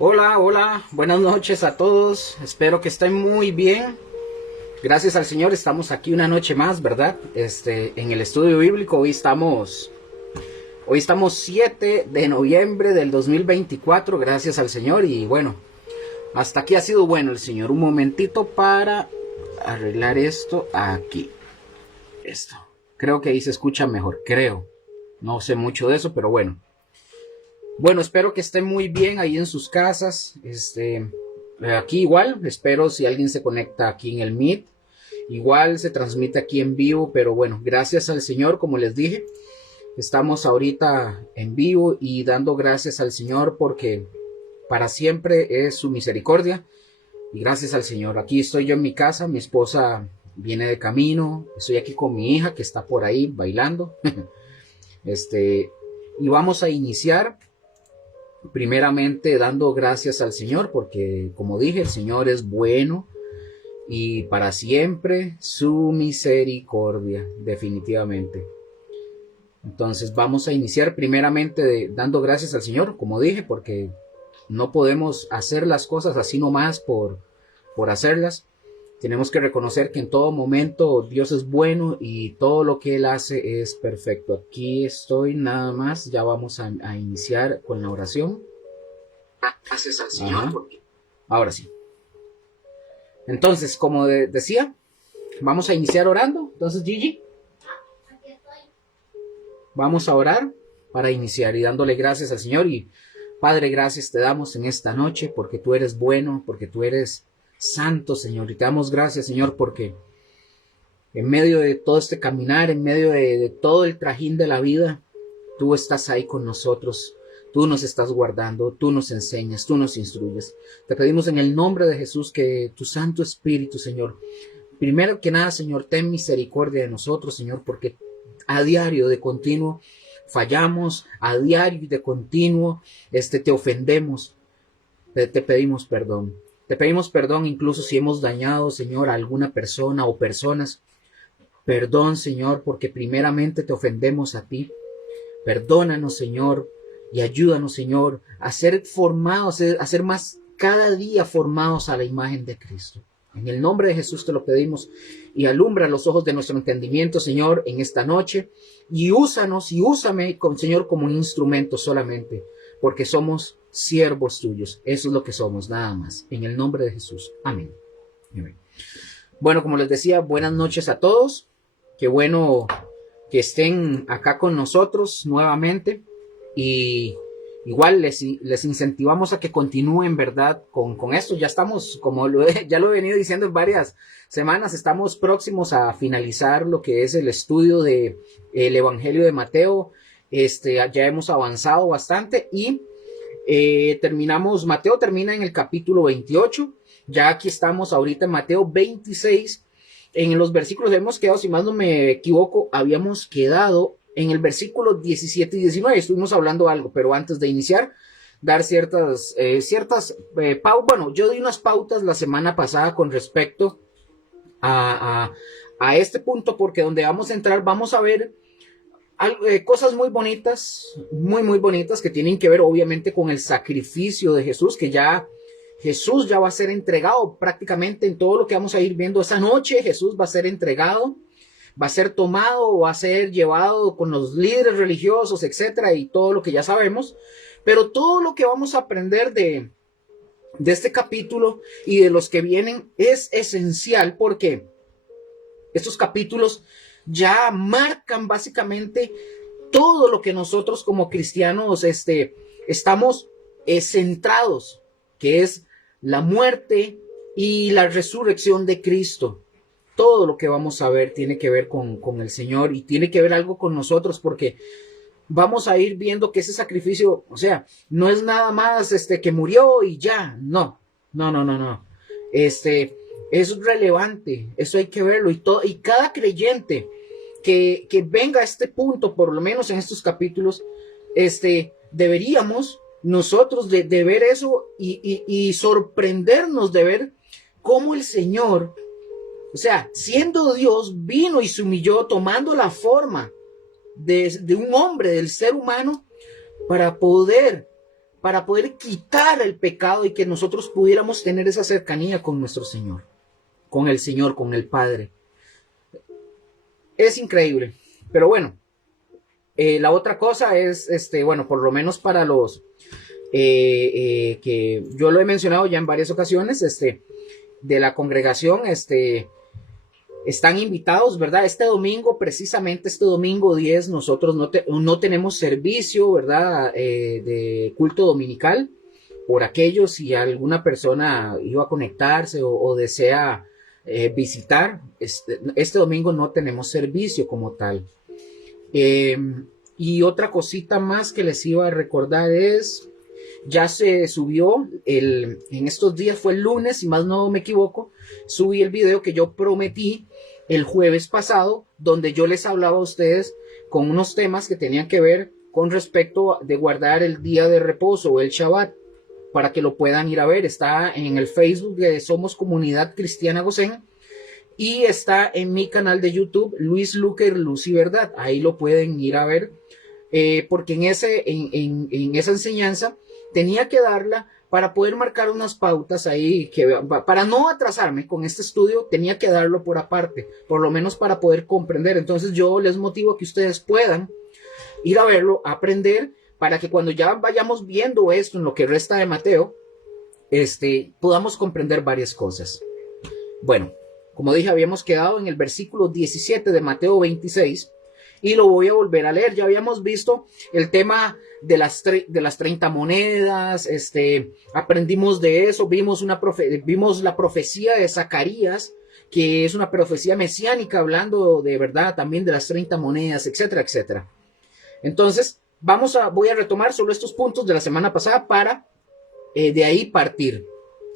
Hola, hola, buenas noches a todos, espero que estén muy bien. Gracias al Señor estamos aquí una noche más, ¿verdad? En el estudio bíblico, hoy estamos 7 de noviembre del 2024, gracias al Señor. Y bueno, hasta aquí ha sido bueno el Señor. Un momentito para arreglar esto aquí. Esto, creo que ahí se escucha mejor, creo. No sé mucho de eso, pero bueno. Bueno, espero que estén muy bien ahí en sus casas. Aquí igual, espero si alguien se conecta aquí en el Meet. Igual se transmite aquí en vivo, pero bueno, gracias al Señor, como les dije, estamos ahorita en vivo y dando gracias al Señor porque para siempre es su misericordia. Y gracias al Señor. Aquí estoy yo en mi casa, mi esposa viene de camino, estoy aquí con mi hija que está por ahí bailando. este, y vamos a iniciar primeramente dando gracias al Señor porque, como dije, el Señor es bueno y para siempre su misericordia, definitivamente. Entonces vamos a iniciar primeramente dando gracias al Señor, como dije, porque no podemos hacer las cosas así nomás por hacerlas. Tenemos que reconocer que en todo momento Dios es bueno y todo lo que Él hace es perfecto. Aquí estoy nada más, ya vamos a iniciar con la oración. Gracias al Señor. Porque... Ahora sí. Entonces, como decía, vamos a iniciar orando. Entonces, Gigi, vamos a orar para iniciar y dándole gracias al Señor. Y Padre, gracias te damos en esta noche porque tú eres bueno, porque tú eres santo, Señor. Y te damos gracias, Señor, porque en medio de todo este caminar, en medio de todo el trajín de la vida, tú estás ahí con nosotros. Tú nos estás guardando, tú nos enseñas, tú nos instruyes. Te pedimos en el nombre de Jesús que tu Santo Espíritu, Señor, primero que nada, Señor, ten misericordia de nosotros, Señor, porque a diario, de continuo, fallamos, a diario y de continuo, te ofendemos. Te pedimos perdón. Te pedimos perdón incluso si hemos dañado, Señor, a alguna persona o personas. Perdón, Señor, porque primeramente te ofendemos a ti. Perdónanos, Señor, y ayúdanos, Señor, a ser formados, a ser más cada día formados a la imagen de Cristo. En el nombre de Jesús te lo pedimos y alumbra los ojos de nuestro entendimiento, Señor, en esta noche y úsanos y úsame, Señor, como un instrumento solamente, porque somos siervos tuyos. Eso es lo que somos, nada más. En el nombre de Jesús. Amén. Amén. Bueno, como les decía, buenas noches a todos. Qué bueno que estén acá con nosotros nuevamente y igual les incentivamos a que continúen, ¿verdad? Con esto. Ya estamos, como ya lo he venido diciendo en varias semanas, estamos próximos a finalizar lo que es el estudio de el Evangelio de Mateo. Ya hemos avanzado bastante y Mateo termina en el capítulo 28. Ya aquí estamos ahorita en Mateo 26. En los versículos hemos quedado, si más no me equivoco, habíamos quedado en el versículo 17 y 19. Estuvimos hablando algo, pero antes de iniciar, dar bueno, yo di unas pautas la semana pasada con respecto a, a, a este punto, porque donde vamos a entrar, vamos a ver cosas muy bonitas, muy bonitas, que tienen que ver obviamente con el sacrificio de Jesús, que ya Jesús ya va a ser entregado prácticamente en todo lo que vamos a ir viendo esa noche. Jesús va a ser entregado, va a ser tomado, va a ser llevado con los líderes religiosos, etcétera, y todo lo que ya sabemos. Pero todo lo que vamos a aprender de este capítulo y de los que vienen es esencial, porque estos capítulos ya marcan básicamente todo lo que nosotros como cristianos estamos centrados, que es la muerte y la resurrección de Cristo. Todo lo que vamos a ver tiene que ver con el Señor y tiene que ver algo con nosotros, porque vamos a ir viendo que ese sacrificio, o sea, no es nada más que murió y ya, no. Es relevante, eso hay que verlo, y cada creyente que venga a este punto, por lo menos en estos capítulos, deberíamos nosotros de ver eso y sorprendernos de ver cómo el Señor, o sea, siendo Dios, vino y se humilló tomando la forma de un hombre, del ser humano, para poder para poder quitar el pecado y que nosotros pudiéramos tener esa cercanía con nuestro Señor, con el Padre. Es increíble. Pero bueno, la otra cosa es, bueno, por lo menos para los que yo lo he mencionado ya en varias ocasiones, de la congregación, están invitados, ¿verdad? Este domingo, precisamente este domingo 10, nosotros no tenemos servicio, ¿verdad? De culto dominical. Por aquello, si alguna persona iba a conectarse o desea visitar, este domingo no tenemos servicio como tal. Y otra cosita más que les iba a recordar es, ya se subió, en estos días fue el lunes, si más no me equivoco, subí el video que yo prometí el jueves pasado, donde yo les hablaba a ustedes con unos temas que tenían que ver con respecto de guardar el día de reposo o el Shabbat, para que lo puedan ir a ver. Está en el Facebook de Somos Comunidad Cristiana Gosén y está en mi canal de YouTube, Luis Luker, Luz y Verdad. Ahí lo pueden ir a ver, porque en esa enseñanza tenía que darla para poder marcar unas pautas ahí, para no atrasarme con este estudio, tenía que darlo por aparte, por lo menos para poder comprender. Entonces yo les motivo a que ustedes puedan ir a verlo, aprender, para que cuando ya vayamos viendo esto en lo que resta de Mateo, podamos comprender varias cosas. Bueno, como dije, habíamos quedado en el versículo 17 de Mateo 26, y lo voy a volver a leer. Ya habíamos visto el tema de las 30 monedas, aprendimos de eso, vimos la profecía de Zacarías, que es una profecía mesiánica, hablando de verdad también de las 30 monedas, etcétera, etcétera. Entonces, voy a retomar solo estos puntos de la semana pasada para de ahí partir.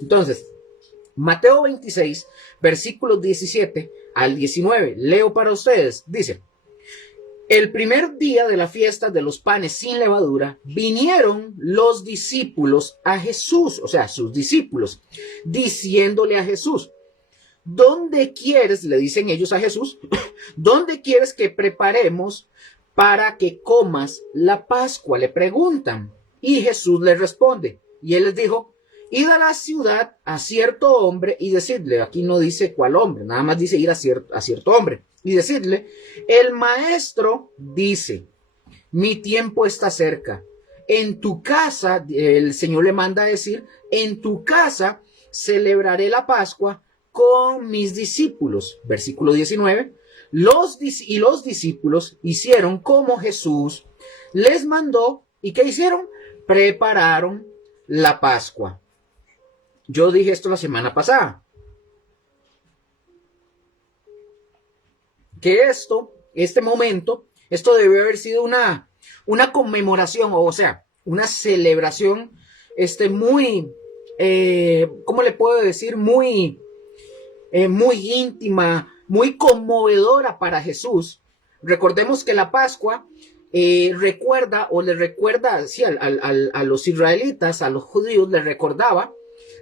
Entonces, Mateo 26, versículos 17 al 19, leo para ustedes, dice: el primer día de la fiesta de los panes sin levadura, vinieron los discípulos a Jesús, o sea, sus discípulos, diciéndole a Jesús: ¿dónde quieres, le dicen ellos a Jesús, dónde quieres que preparemos para que comas la Pascua? Le preguntan. Y Jesús les responde, y él les dijo: id a la ciudad a cierto hombre y decidle, aquí no dice cuál hombre, nada más dice ir a cierto hombre, y decidle: el maestro dice, mi tiempo está cerca. En tu casa, el Señor le manda a decir, en tu casa celebraré la Pascua con mis discípulos. Versículo 19. Los discípulos hicieron como Jesús les mandó. ¿Y qué hicieron? Prepararon la Pascua. Yo dije esto la semana pasada, que este momento debió haber sido una conmemoración, o sea, una celebración, muy, ¿cómo le puedo decir? Muy íntima, muy conmovedora para Jesús. Recordemos que la Pascua le recuerda sí, a los israelitas, a los judíos, les recordaba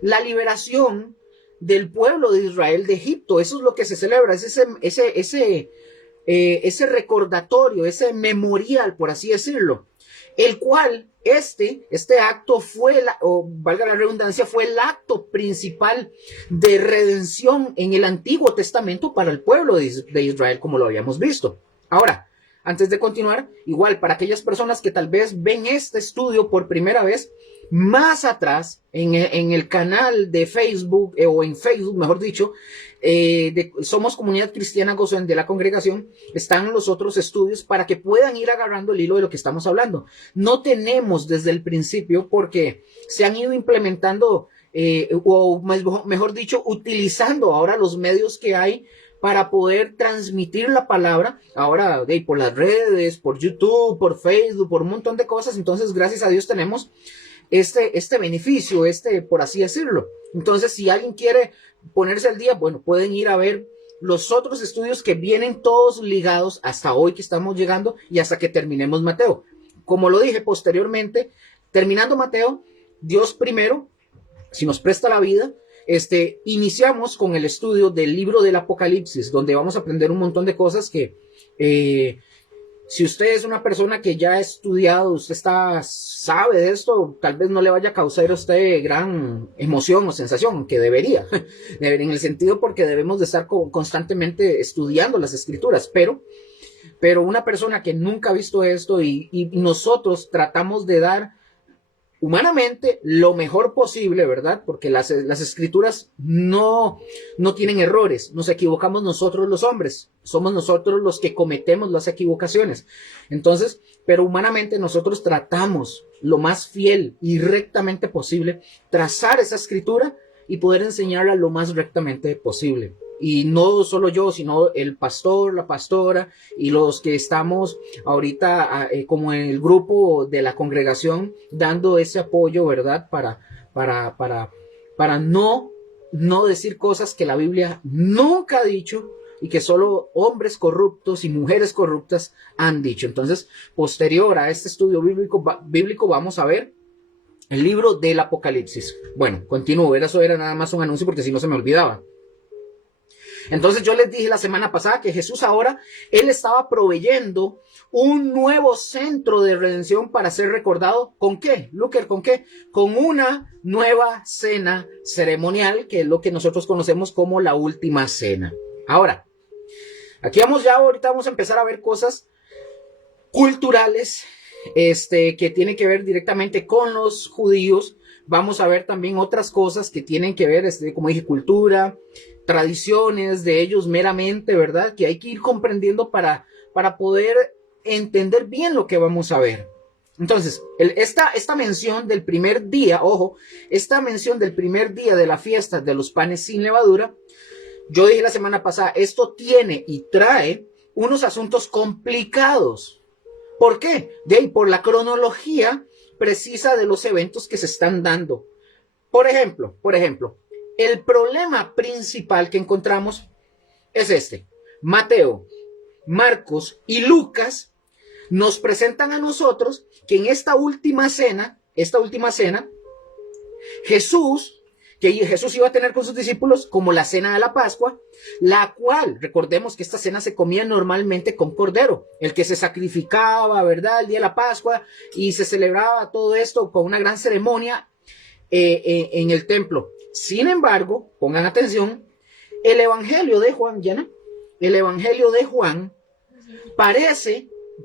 la liberación del pueblo de Israel de Egipto. Eso es lo que se celebra, es ese recordatorio, ese memorial, por así decirlo, el cual este acto valga la redundancia, fue el acto principal de redención en el Antiguo Testamento para el pueblo de Israel, como lo habíamos visto. Ahora, antes de continuar, igual para aquellas personas que tal vez ven este estudio por primera vez, más atrás, en el canal de Facebook, o en Facebook, mejor dicho, Somos Comunidad Cristiana Gosén, de la congregación, están los otros estudios para que puedan ir agarrando el hilo de lo que estamos hablando. No tenemos desde el principio, porque se han ido implementando, o mejor dicho, utilizando ahora los medios que hay para poder transmitir la palabra, ahora por las redes, por YouTube, por Facebook, por un montón de cosas. Entonces, gracias a Dios tenemos este beneficio, por así decirlo. Entonces, si alguien quiere ponerse al día, bueno, pueden ir a ver los otros estudios que vienen todos ligados hasta hoy que estamos llegando y hasta que terminemos Mateo. Como lo dije posteriormente, terminando Mateo, Dios primero, si nos presta la vida, iniciamos con el estudio del libro del Apocalipsis, donde vamos a aprender un montón de cosas que Si usted es una persona que ya ha estudiado, sabe de esto, tal vez no le vaya a causar a usted gran emoción o sensación, que debería, en el sentido porque debemos de estar constantemente estudiando las escrituras, pero una persona que nunca ha visto esto y nosotros tratamos de dar humanamente lo mejor posible, ¿verdad? Porque las escrituras no tienen errores, nos equivocamos nosotros los hombres, somos nosotros los que cometemos las equivocaciones. Entonces, pero humanamente nosotros tratamos lo más fiel y rectamente posible, trazar esa escritura y poder enseñarla lo más rectamente posible. Y no solo yo, sino el pastor, la pastora y los que estamos ahorita como en el grupo de la congregación dando ese apoyo, ¿verdad? Para no decir cosas que la Biblia nunca ha dicho y que solo hombres corruptos y mujeres corruptas han dicho. Entonces, posterior a este estudio bíblico vamos a ver el libro del Apocalipsis. Bueno, continúo, eso era nada más un anuncio porque si no se me olvidaba. Entonces yo les dije la semana pasada que Jesús ahora, Él estaba proveyendo un nuevo centro de redención para ser recordado. ¿Con qué? Luker, ¿con qué? Con una nueva cena ceremonial, que es lo que nosotros conocemos como la última cena. Ahora, aquí ahorita vamos a empezar a ver cosas culturales, que tienen que ver directamente con los judíos. Vamos a ver también otras cosas que tienen que ver, como dije, cultura, tradiciones de ellos meramente, ¿verdad? Que hay que ir comprendiendo para poder entender bien lo que vamos a ver. Entonces, esta mención del primer día, ojo, esta mención del primer día de la fiesta de los panes sin levadura, yo dije la semana pasada, esto tiene y trae unos asuntos complicados. ¿Por qué? Por la cronología precisa de los eventos que se están dando. Por ejemplo, el problema principal que encontramos es este. Mateo, Marcos y Lucas nos presentan a nosotros que en esta última cena, Jesús iba a tener con sus discípulos como la cena de la Pascua, la cual, recordemos que esta cena se comía normalmente con cordero, el que se sacrificaba, ¿verdad? El día de la Pascua, y se celebraba todo esto con una gran ceremonia en el templo. Sin embargo, pongan atención, el Evangelio de Juan, ¿ya? El Evangelio de Juan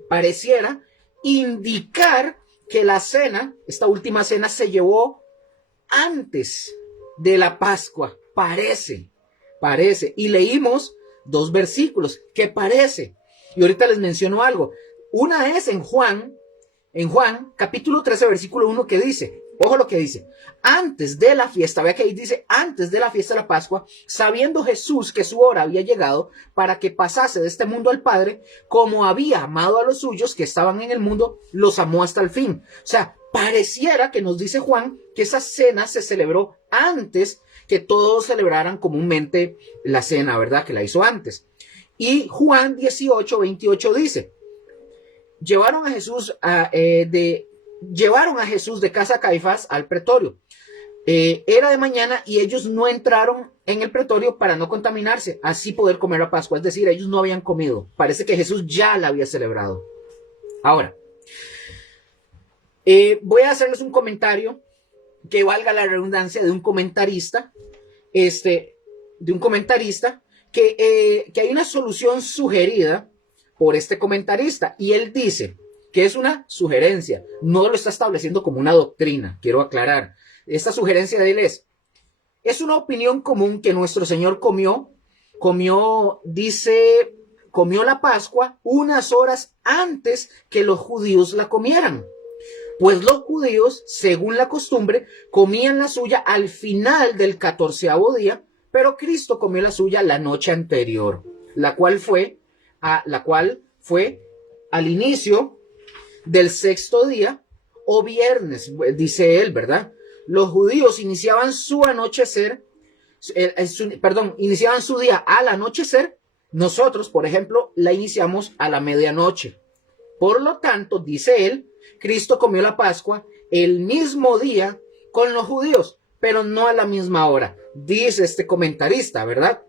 pareciera indicar que la cena, esta última cena, se llevó antes de la Pascua. Parece. Y leímos 2 versículos que parece. Y ahorita les menciono algo. Una es en Juan capítulo 13, versículo 1, que dice, ojo lo que dice, antes de la fiesta, vea que ahí dice, antes de la fiesta de la Pascua, sabiendo Jesús que su hora había llegado para que pasase de este mundo al Padre, como había amado a los suyos que estaban en el mundo, los amó hasta el fin. O sea, pareciera que nos dice Juan que esa cena se celebró antes que todos celebraran comúnmente la cena, ¿verdad? Que la hizo antes. Y Juan 18, 28 dice, llevaron a Jesús de casa a Caifás al pretorio. Era de mañana y ellos no entraron en el pretorio para no contaminarse, así poder comer la Pascua. Es decir, ellos no habían comido. Parece que Jesús ya la había celebrado. Ahora, voy a hacerles un comentario que valga la redundancia de un comentarista, que hay una solución sugerida por este comentarista, y él dice que es una sugerencia, no lo está estableciendo como una doctrina, quiero aclarar. Esta sugerencia de él es una opinión común que nuestro Señor comió la Pascua unas horas antes que los judíos la comieran. Pues los judíos, según la costumbre, comían la suya al final del 14º día, pero Cristo comió la suya la noche anterior, la cual fue al inicio del 6º día o viernes, dice él, ¿verdad? Los judíos iniciaban su día al anochecer. Nosotros, por ejemplo, la iniciamos a la medianoche. Por lo tanto, dice él, Cristo comió la Pascua el mismo día con los judíos, pero no a la misma hora, dice este comentarista, ¿verdad?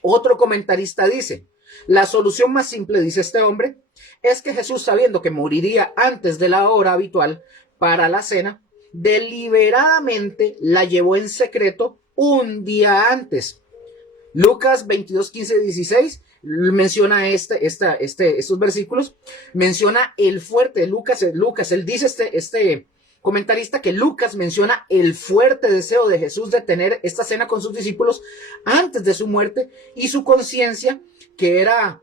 Otro comentarista dice, La solución más simple, dice este hombre, es que Jesús, sabiendo que moriría antes de la hora habitual para la cena, deliberadamente la llevó en secreto un día antes. Lucas 22, 15, 16 menciona estos versículos, menciona el fuerte, Lucas, él dice, este comentarista, que Lucas menciona el fuerte deseo de Jesús de tener esta cena con sus discípulos antes de su muerte, y su conciencia que era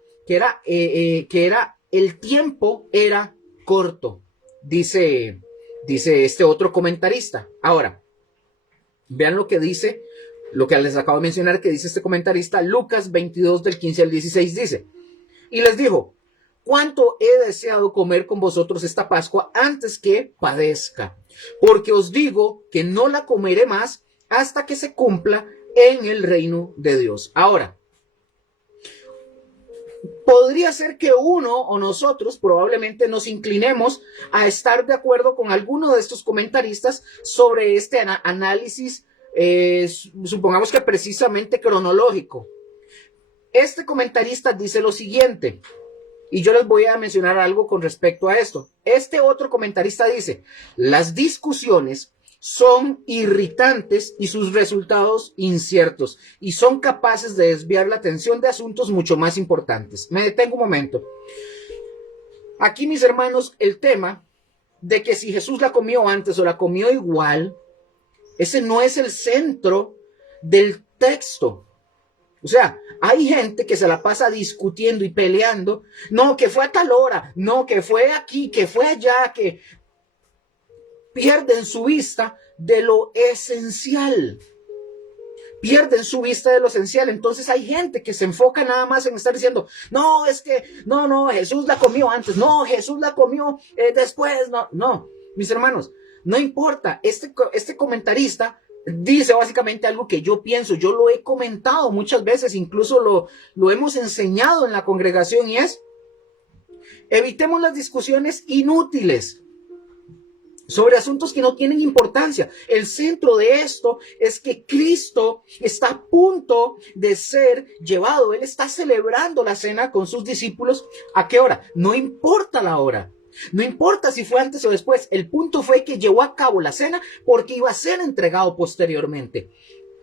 el tiempo era corto, dice este otro comentarista. Ahora, vean lo que dice, lo que les acabo de mencionar, que dice este comentarista. Lucas 22 del 15 al 16 dice: y les dijo: cuánto he deseado comer con vosotros esta Pascua antes que padezca, porque os digo que no la comeré más hasta que se cumpla en el reino de Dios. Ahora, podría ser que uno o nosotros probablemente nos inclinemos a estar de acuerdo con alguno de estos comentaristas sobre este análisis, supongamos que precisamente cronológico. Este comentarista dice lo siguiente, y yo les voy a mencionar algo con respecto a esto. Este otro comentarista dice: las discusiones son irritantes y sus resultados inciertos, y son capaces de desviar la atención de asuntos mucho más importantes. Me detengo un momento. Aquí, mis hermanos, el tema de que si Jesús la comió antes o la comió igual, ese no es el centro del texto. O sea, hay gente que se la pasa discutiendo y peleando. No, que fue a tal hora. No, que fue aquí, que fue allá, que pierden su vista de lo esencial. Pierden su vista de lo esencial. Entonces hay gente que se enfoca nada más en estar diciendo: no, es que, no, Jesús la comió antes. No, Jesús la comió después. No, mis hermanos, no importa. Este comentarista dice básicamente algo que yo pienso, yo lo he comentado muchas veces, incluso lo hemos enseñado en la congregación, y es: evitemos las discusiones inútiles sobre asuntos que no tienen importancia. El centro de esto es que Cristo está a punto de ser llevado. Él está celebrando la cena con sus discípulos. ¿A qué hora? No importa la hora. No importa si fue antes o después. El punto fue que llevó a cabo la cena porque iba a ser entregado posteriormente.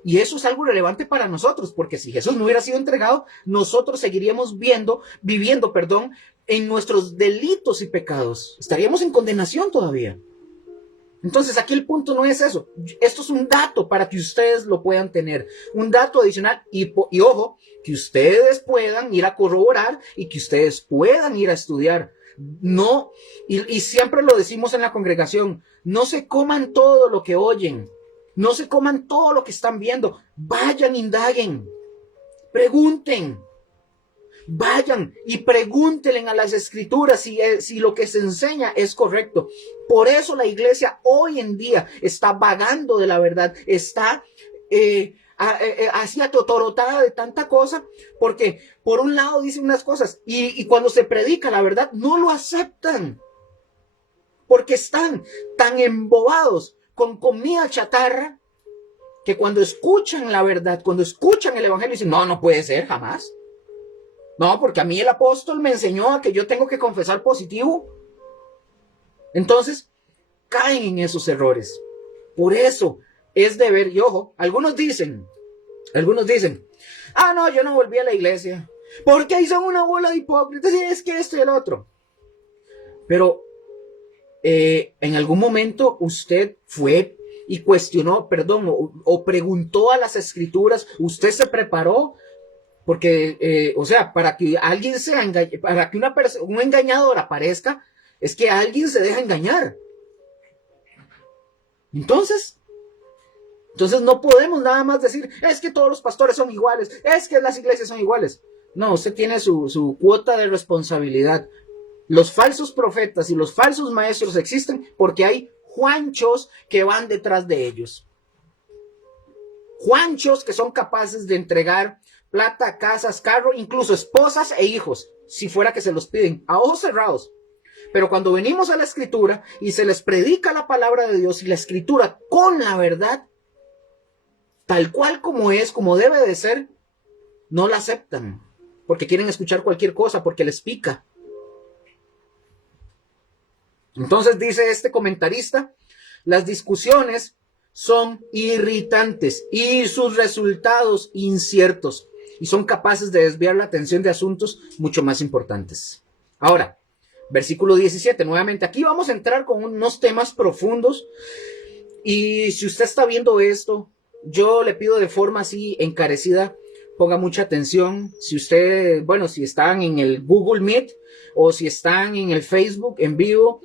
Y eso es algo relevante para nosotros, porque si Jesús no hubiera sido entregado, nosotros seguiríamos viviendo, en nuestros delitos y pecados. Estaríamos en condenación todavía. Entonces aquí el punto no es eso. Esto es un dato para que ustedes lo puedan tener. Un dato adicional y ojo, que ustedes puedan ir a corroborar y que ustedes puedan ir a estudiar. No, y siempre lo decimos en la congregación: no se coman todo lo que oyen. No se coman todo lo que están viendo. Vayan, indaguen. Pregunten. Vayan y pregúntenle a las escrituras si lo que se enseña es correcto. Por eso la iglesia hoy en día está vagando de la verdad, está así atotorotada de tanta cosa, porque por un lado dicen unas cosas y cuando se predica la verdad no lo aceptan, porque están tan embobados con comida chatarra que cuando escuchan la verdad, cuando escuchan el evangelio, dicen: no puede ser, jamás. No, porque a mí el apóstol me enseñó a que yo tengo que confesar positivo. Entonces, caen en esos errores. Por eso es deber, y ojo, algunos dicen: no, yo no volví a la iglesia, porque ahí son una bola de hipócritas, y es que esto y el otro. Pero, en algún momento usted fue y cuestionó, o preguntó a las escrituras, usted se preparó. Porque, para que alguien para que un engañador aparezca, es que alguien se deja engañar. Entonces no podemos nada más decir: es que todos los pastores son iguales, es que las iglesias son iguales. No, usted tiene su cuota de responsabilidad. Los falsos profetas y los falsos maestros existen porque hay juanchos que van detrás de ellos. Juanchos que son capaces de entregar plata, casas, carro, incluso esposas e hijos, si fuera que se los piden, a ojos cerrados. Pero cuando venimos a la escritura y se les predica la palabra de Dios y la escritura con la verdad, tal cual como es, como debe de ser, no la aceptan. porque quieren escuchar cualquier cosa, porque les pica. Entonces dice este comentarista, las discusiones son irritantes y sus resultados inciertos y son capaces de desviar la atención de asuntos mucho más importantes. Ahora, versículo 17, nuevamente, aquí vamos a entrar con unos temas profundos y si usted está viendo esto, yo le pido de forma así encarecida, ponga mucha atención. Si usted, bueno, si están en el Google Meet o si están en el Facebook en vivo,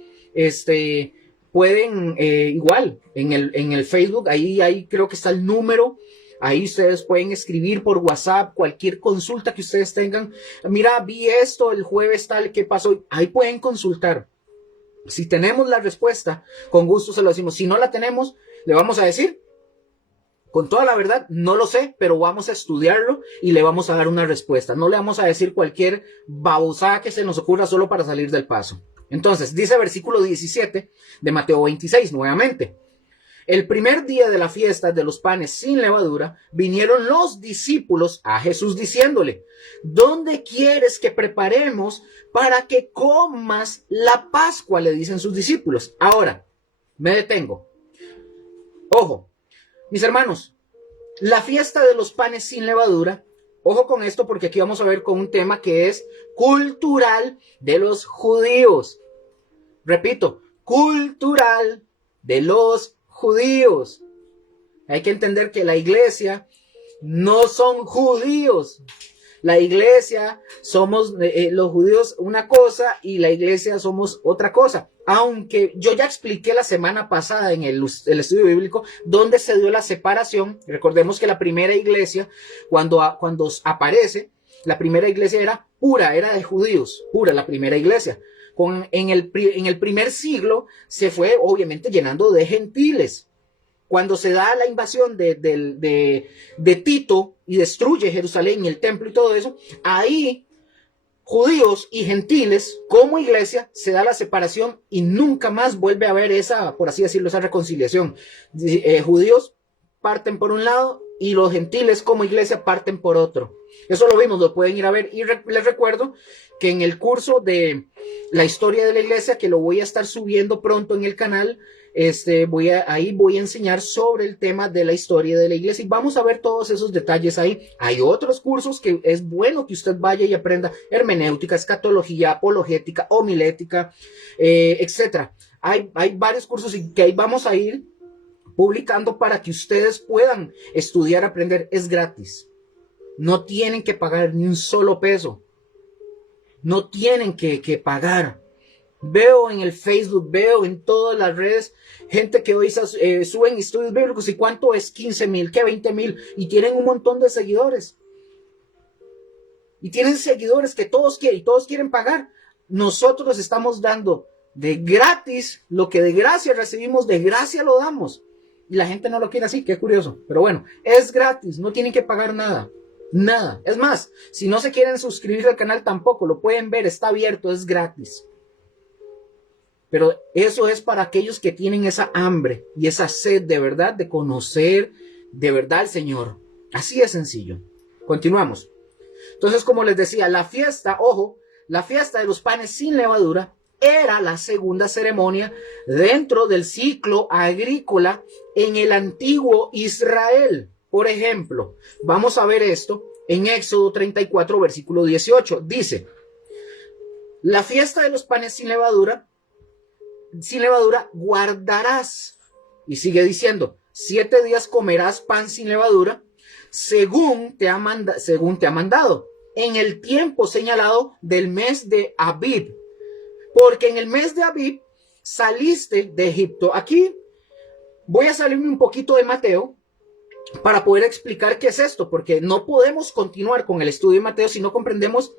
pueden igual en el Facebook, ahí creo que está el número. Ahí ustedes pueden escribir por WhatsApp cualquier consulta que ustedes tengan. Mira, vi esto el jueves tal, ¿qué pasó? Ahí pueden consultar. Si tenemos la respuesta, con gusto se lo decimos. Si no la tenemos, le vamos a decir, con toda la verdad, no lo sé, pero vamos a estudiarlo y le vamos a dar una respuesta. No le vamos a decir cualquier babosada que se nos ocurra solo para salir del paso. Entonces, dice versículo 17 de Mateo 26, nuevamente. El primer día de la fiesta de los panes sin levadura, vinieron los discípulos a Jesús diciéndole, ¿dónde quieres que preparemos para que comas la Pascua? Le dicen sus discípulos. Ahora, me detengo. Ojo, mis hermanos, la fiesta de los panes sin levadura, ojo con esto porque aquí vamos a ver con un tema que es cultural de los judíos. Repito, cultural de los judíos. Hay que entender que la iglesia no son judíos. La iglesia somos los judíos una cosa y la iglesia somos otra cosa. Aunque yo ya expliqué la semana pasada en el estudio bíblico donde se dio la separación. Recordemos que la primera iglesia, cuando aparece, la primera iglesia era pura, era de judíos, pura la primera iglesia. En el primer siglo se fue obviamente llenando de gentiles. Cuando se da la invasión de Tito y destruye Jerusalén y el templo y todo eso, ahí judíos y gentiles como iglesia se da la separación y nunca más vuelve a haber esa, por así decirlo, esa reconciliación. Judíos parten por un lado y los gentiles como iglesia parten por otro. Eso lo vimos, lo pueden ir a ver. Y les recuerdo que en el curso de la historia de la iglesia, que lo voy a estar subiendo pronto en el canal, ahí voy a enseñar sobre el tema de la historia de la iglesia y vamos a ver todos esos detalles ahí. Hay otros cursos que es bueno que usted vaya y aprenda: hermenéutica, escatología, apologética, homilética, etcétera. Hay varios cursos que ahí vamos a ir publicando para que ustedes puedan estudiar, aprender. Es gratis. No tienen que pagar ni un solo peso. No tienen que pagar. Veo en el Facebook, veo en todas las redes gente que hoy suben estudios bíblicos y cuánto es 15,000, que 20,000 y tienen un montón de seguidores. Y tienen seguidores que todos quieren pagar. Nosotros estamos dando de gratis lo que de gracia recibimos, de gracia lo damos. Y la gente no lo quiere así, qué curioso. Pero bueno, es gratis, no tienen que pagar nada. Nada. Es más, si no se quieren suscribir al canal tampoco, lo pueden ver, está abierto, es gratis. Pero eso es para aquellos que tienen esa hambre y esa sed de verdad de conocer de verdad al Señor. Así es sencillo. Continuamos. Entonces, como les decía, la fiesta, ojo, la fiesta de los panes sin levadura era la segunda ceremonia dentro del ciclo agrícola en el antiguo Israel. Por ejemplo, vamos a ver esto en Éxodo 34, versículo 18. Dice, la fiesta de los panes sin levadura guardarás. Y sigue diciendo, 7 días comerás pan sin levadura, según te ha mandado, en el tiempo señalado del mes de Abib. Porque en el mes de Abib saliste de Egipto. Aquí voy a salirme un poquito de Mateo para poder explicar qué es esto, porque no podemos continuar con el estudio de Mateo si no comprendemos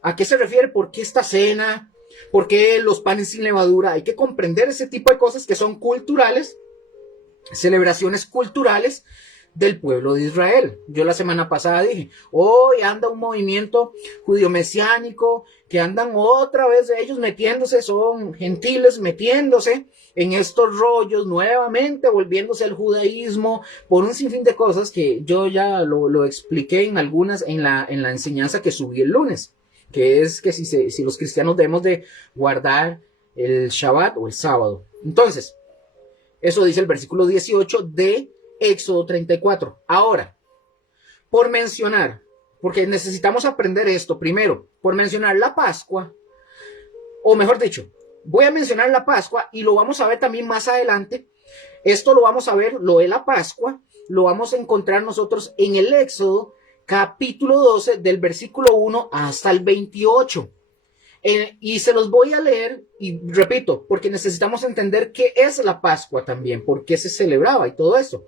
a qué se refiere, por qué esta cena, por qué los panes sin levadura. Hay que comprender ese tipo de cosas que son culturales, celebraciones culturales del pueblo de Israel. Yo la semana pasada dije, hoy anda un movimiento judío-mesiánico que andan otra vez ellos metiéndose, son gentiles metiéndose en estos rollos nuevamente, volviéndose al judaísmo por un sinfín de cosas que yo ya lo expliqué en algunas en la enseñanza que subí el lunes, que es que si los cristianos debemos de guardar el Shabbat o el sábado. Entonces, eso dice el versículo 18 de Éxodo 34. Ahora, por mencionar, porque necesitamos aprender esto primero, por mencionar la Pascua, o mejor dicho, voy a mencionar la Pascua y lo vamos a ver también más adelante. Esto lo vamos a ver, lo de la Pascua, lo vamos a encontrar nosotros en el Éxodo capítulo 12 del versículo 1 hasta el 28. Y se los voy a leer, y repito, porque necesitamos entender qué es la Pascua también, por qué se celebraba y todo eso.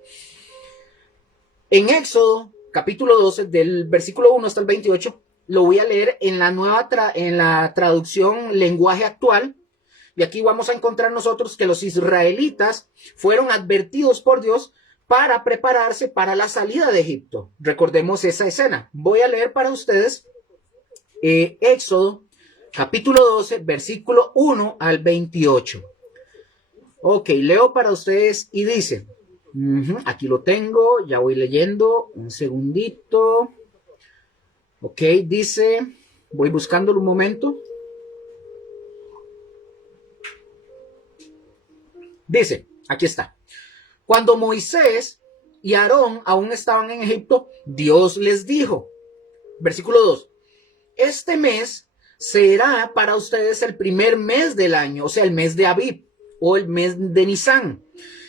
En Éxodo, capítulo 12, del versículo 1 hasta el 28, lo voy a leer en la traducción lenguaje actual. Y aquí vamos a encontrar nosotros que los israelitas fueron advertidos por Dios para prepararse para la salida de Egipto. Recordemos esa escena. Voy a leer para ustedes Éxodo capítulo 12, versículo 1 al 28. Ok, leo para ustedes y dice, aquí lo tengo, ya voy leyendo, un segundito. Ok, dice, voy buscándolo un momento. Dice, aquí está. Cuando Moisés y Aarón aún estaban en Egipto, Dios les dijo, versículo 2, este mes será para ustedes el primer mes del año, o sea, el mes de Abib o el mes de Nisán.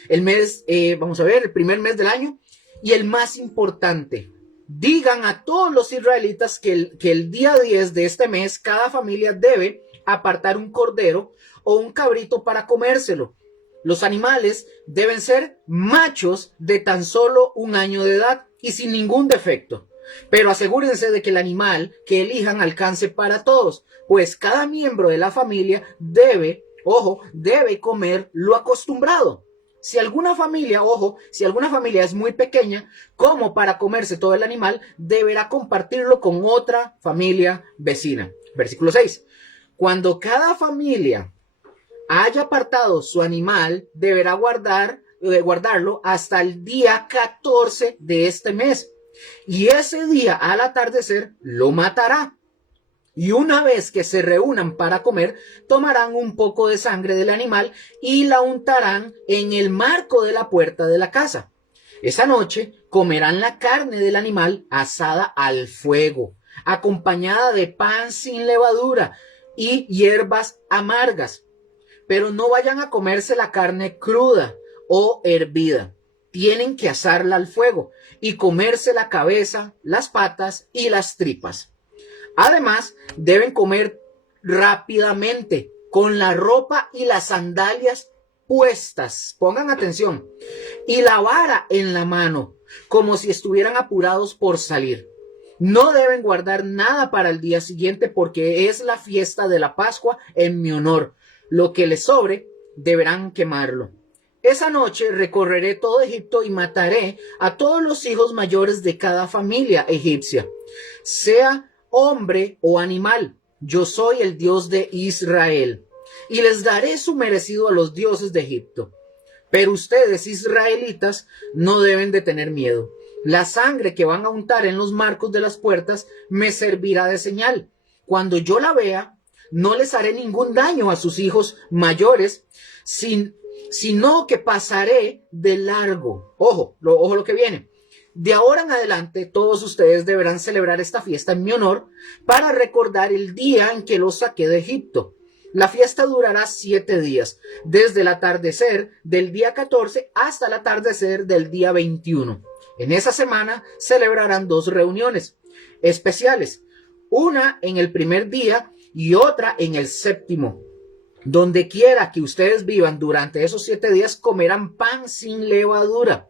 El mes, vamos a ver, el primer mes del año y el más importante. Digan a todos los israelitas que el día 10 de este mes cada familia debe apartar un cordero o un cabrito para comérselo. Los animales deben ser machos de tan solo 1 año de edad y sin ningún defecto. Pero asegúrense de que el animal que elijan alcance para todos, pues cada miembro de la familia debe comer lo acostumbrado. Si alguna familia es muy pequeña, como para comerse todo el animal, deberá compartirlo con otra familia vecina. Versículo 6. Cuando cada familia haya apartado su animal, deberá guardarlo hasta el día 14 de este mes. Y ese día al atardecer lo matará. Y una vez que se reúnan para comer, tomarán un poco de sangre del animal y la untarán en el marco de la puerta de la casa. Esa noche comerán la carne del animal asada al fuego, acompañada de pan sin levadura y hierbas amargas. Pero no vayan a comerse la carne cruda o hervida. Tienen que asarla al fuego y comerse la cabeza, las patas y las tripas. Además, deben comer rápidamente, con la ropa y las sandalias puestas. Pongan atención. Y la vara en la mano, como si estuvieran apurados por salir. No deben guardar nada para el día siguiente porque es la fiesta de la Pascua en mi honor. Lo que les sobre, deberán quemarlo. Esa noche recorreré todo Egipto y mataré a todos los hijos mayores de cada familia egipcia, sea hombre o animal. Yo soy el Dios de Israel, y les daré su merecido a los dioses de Egipto. Pero ustedes, israelitas, no deben de tener miedo. La sangre que van a untar en los marcos de las puertas me servirá de señal. Cuando yo la vea, no les haré ningún daño a sus hijos mayores, sino que pasaré de largo. Ojo lo que viene. De ahora en adelante, todos ustedes deberán celebrar esta fiesta en mi honor para recordar el día en que los saqué de Egipto. La fiesta durará 7 días, desde el atardecer del día 14 hasta el atardecer del día 21. En esa semana celebrarán 2 reuniones especiales, una en el primer día y otra en el 7º. Donde quiera que ustedes vivan durante esos 7 días, comerán pan sin levadura.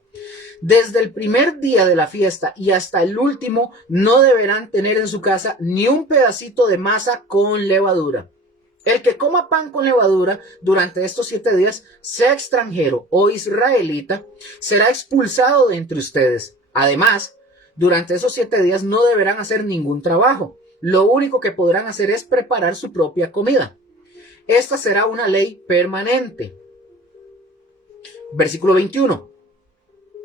Desde el primer día de la fiesta y hasta el último, no deberán tener en su casa ni un pedacito de masa con levadura. El que coma pan con levadura durante estos 7 días, sea extranjero o israelita, será expulsado de entre ustedes. Además, durante esos 7 días no deberán hacer ningún trabajo. Lo único que podrán hacer es preparar su propia comida. Esta será una ley permanente. Versículo 21.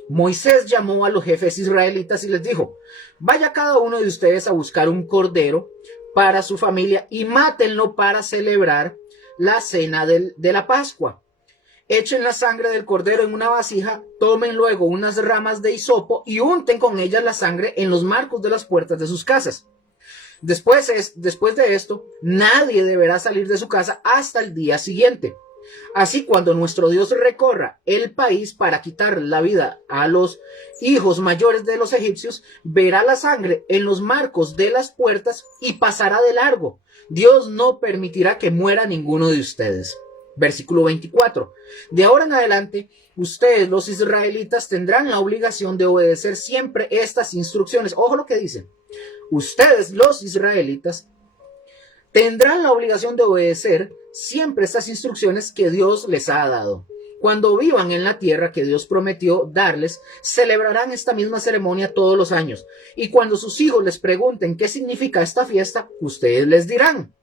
Moisés llamó a los jefes israelitas y les dijo: vaya cada uno de ustedes a buscar un cordero para su familia y mátenlo para celebrar la cena de la Pascua. Echen la sangre del cordero en una vasija, tomen luego unas ramas de hisopo y unten con ellas la sangre en los marcos de las puertas de sus casas. Después de esto, nadie deberá salir de su casa hasta el día siguiente. Así, cuando nuestro Dios recorra el país para quitar la vida a los hijos mayores de los egipcios, verá la sangre en los marcos de las puertas y pasará de largo. Dios no permitirá que muera ninguno de ustedes. Versículo 24. De ahora en adelante, ustedes, los israelitas, tendrán la obligación de obedecer siempre estas instrucciones. Ojo lo que dice. Ustedes, los israelitas, tendrán la obligación de obedecer siempre estas instrucciones que Dios les ha dado. Cuando vivan en la tierra que Dios prometió darles, celebrarán esta misma ceremonia todos los años. Y cuando sus hijos les pregunten qué significa esta fiesta, ustedes les dirán: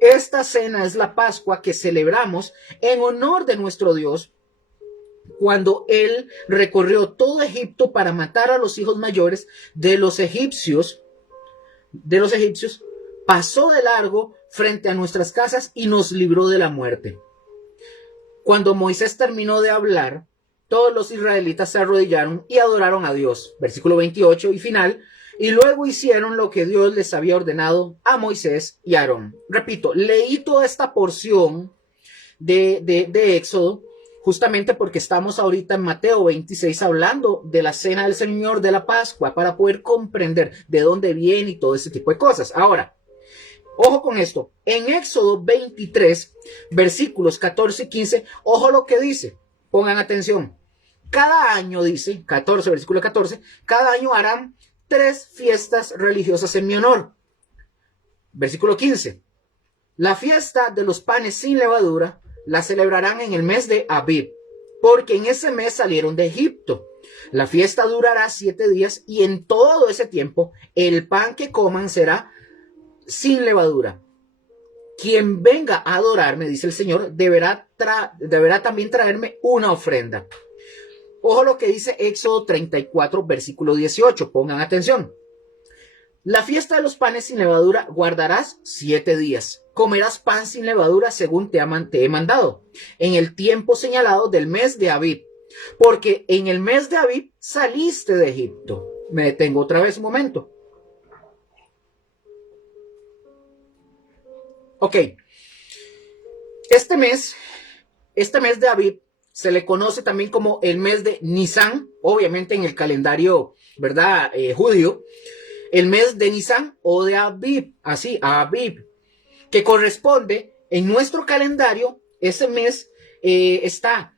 esta cena es la Pascua que celebramos en honor de nuestro Dios, cuando Él recorrió todo Egipto para matar a los hijos mayores de los egipcios, pasó de largo frente a nuestras casas y nos libró de la muerte. Cuando Moisés terminó de hablar, todos los israelitas se arrodillaron y adoraron a Dios. Versículo 28 y final. Y luego hicieron lo que Dios les había ordenado a Moisés y a Aarón. Repito, leí toda esta porción de Éxodo justamente porque estamos ahorita en Mateo 26 hablando de la cena del Señor de la Pascua para poder comprender de dónde viene y todo ese tipo de cosas. Ahora, ojo con esto. En Éxodo 23, versículos 14 y 15, ojo lo que dice. Pongan atención. Cada año, dice, 14, versículo 14, cada año harán 3 fiestas religiosas en mi honor. Versículo 15. La fiesta de los panes sin levadura la celebrarán en el mes de Abib, porque en ese mes salieron de Egipto. La fiesta durará 7 días y en todo ese tiempo el pan que coman será sin levadura. Quien venga a adorarme, dice el Señor, deberá también traerme una ofrenda. Ojo lo que dice Éxodo 34, versículo 18. Pongan atención. La fiesta de los panes sin levadura guardarás 7 días. Comerás pan sin levadura según te he mandado, en el tiempo señalado del mes de Abib, porque en el mes de Abib saliste de Egipto. Me detengo otra vez un momento. Ok. Este mes de Abib se le conoce también como el mes de Nisan, obviamente en el calendario, ¿verdad? Judío. El mes de Nisan o de Abib, así, Abib, que corresponde en nuestro calendario. Ese mes está,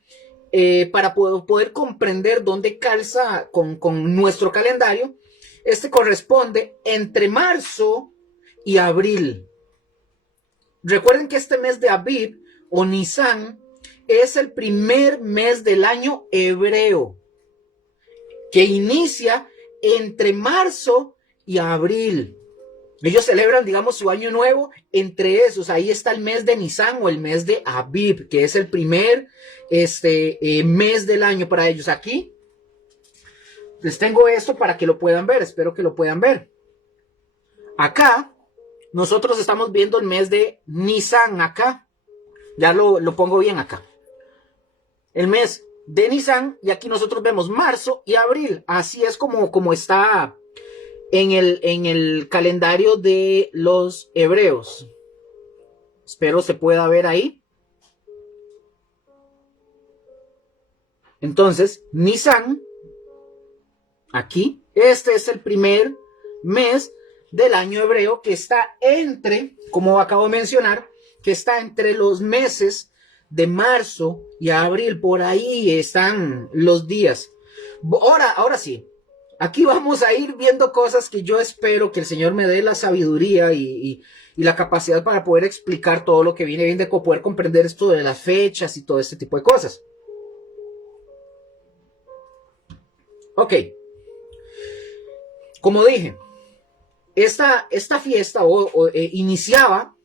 para poder comprender dónde calza con nuestro calendario, este corresponde entre marzo y abril. Recuerden que este mes de Abib o Nisan es el primer mes del año hebreo, que inicia entre marzo y abril. Ellos celebran, digamos, su año nuevo entre esos. Ahí está el mes de Nisan o el mes de Abib, que es el primer mes del año para ellos. Aquí les tengo esto para que lo puedan ver. Espero que lo puedan ver. Acá nosotros estamos viendo el mes de Nisan acá. Ya lo pongo bien acá. El mes de Nisan, y aquí nosotros vemos marzo y abril. Así es como está en el calendario de los hebreos. Espero se pueda ver ahí. Entonces, Nisan, aquí, este es el primer mes del año hebreo que está entre, como acabo de mencionar, que está entre los meses de marzo y abril. Por ahí están los días. Ahora sí. aquí vamos a ir viendo cosas que yo espero que el Señor me dé la sabiduría y la capacidad para poder explicar todo lo que viene bien, de poder comprender esto de las fechas y todo este tipo de cosas. Ok, como dije, esta fiesta iniciaba,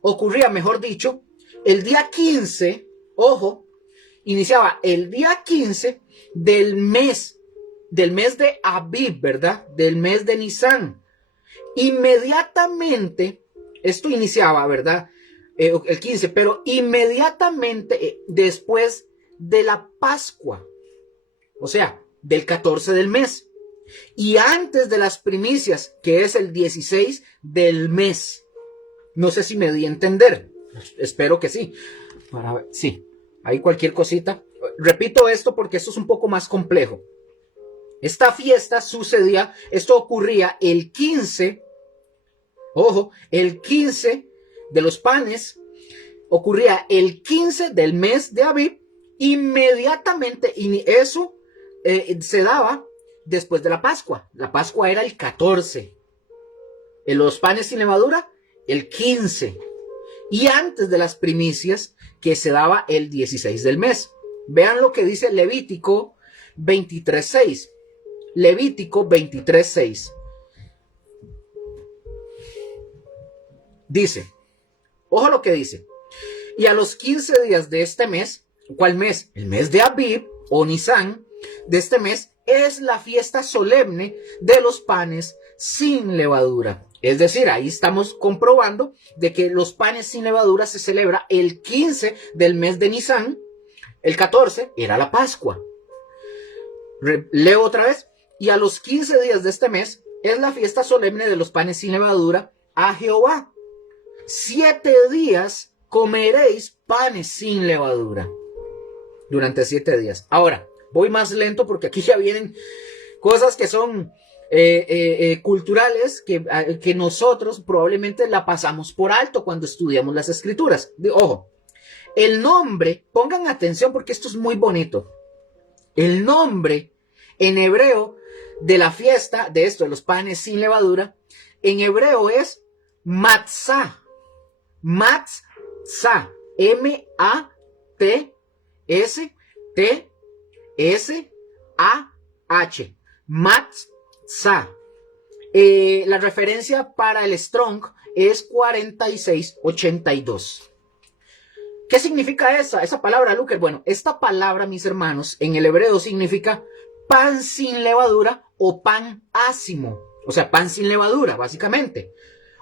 ocurría, mejor dicho, el día 15, ojo, iniciaba el día 15 del mes de Aviv, ¿verdad? Del mes de Nisan. Inmediatamente, esto iniciaba, ¿verdad? El 15, pero inmediatamente después de la Pascua, o sea, del 14 del mes, y antes de las primicias, que es el 16 del mes. No sé si me di a entender, espero que sí. Sí, hay cualquier cosita. Repito esto porque esto es un poco más complejo. Esta fiesta sucedía, esto ocurría el 15, ojo, el 15 de los panes, ocurría el 15 del mes de Aviv, inmediatamente, y eso se daba después de la Pascua. La Pascua era el 14, en los panes sin levadura, el 15, y antes de las primicias, que se daba el 16 del mes. Vean lo que dice Levítico 23:6. Levítico 23:6. Dice, ojo lo que dice. Y a los 15 días de este mes, ¿cuál mes? El mes de Aviv o Nisan de este mes, es la fiesta solemne de los panes sin levadura. Es decir, ahí estamos comprobando de que los panes sin levadura se celebra el 15 del mes de Nisan. El 14 era la Pascua. Leo otra vez. Y a los 15 días de este mes es la fiesta solemne de los panes sin levadura a Jehová. 7 días comeréis panes sin levadura. Durante 7 días. Ahora, voy más lento porque aquí ya vienen cosas que son culturales que nosotros probablemente la pasamos por alto cuando estudiamos las escrituras. Ojo, el nombre, pongan atención porque esto es muy bonito. El nombre en hebreo de la fiesta, de esto, de los panes sin levadura, en hebreo es matzah. Matzah. M-A-T-S-T-S-A-H. Matzah. La referencia para el Strong es 4682. ¿Qué significa esa palabra, Luker? Bueno, esta palabra, mis hermanos, en el hebreo significa pan sin levadura o pan ácimo. O sea, pan sin levadura, básicamente.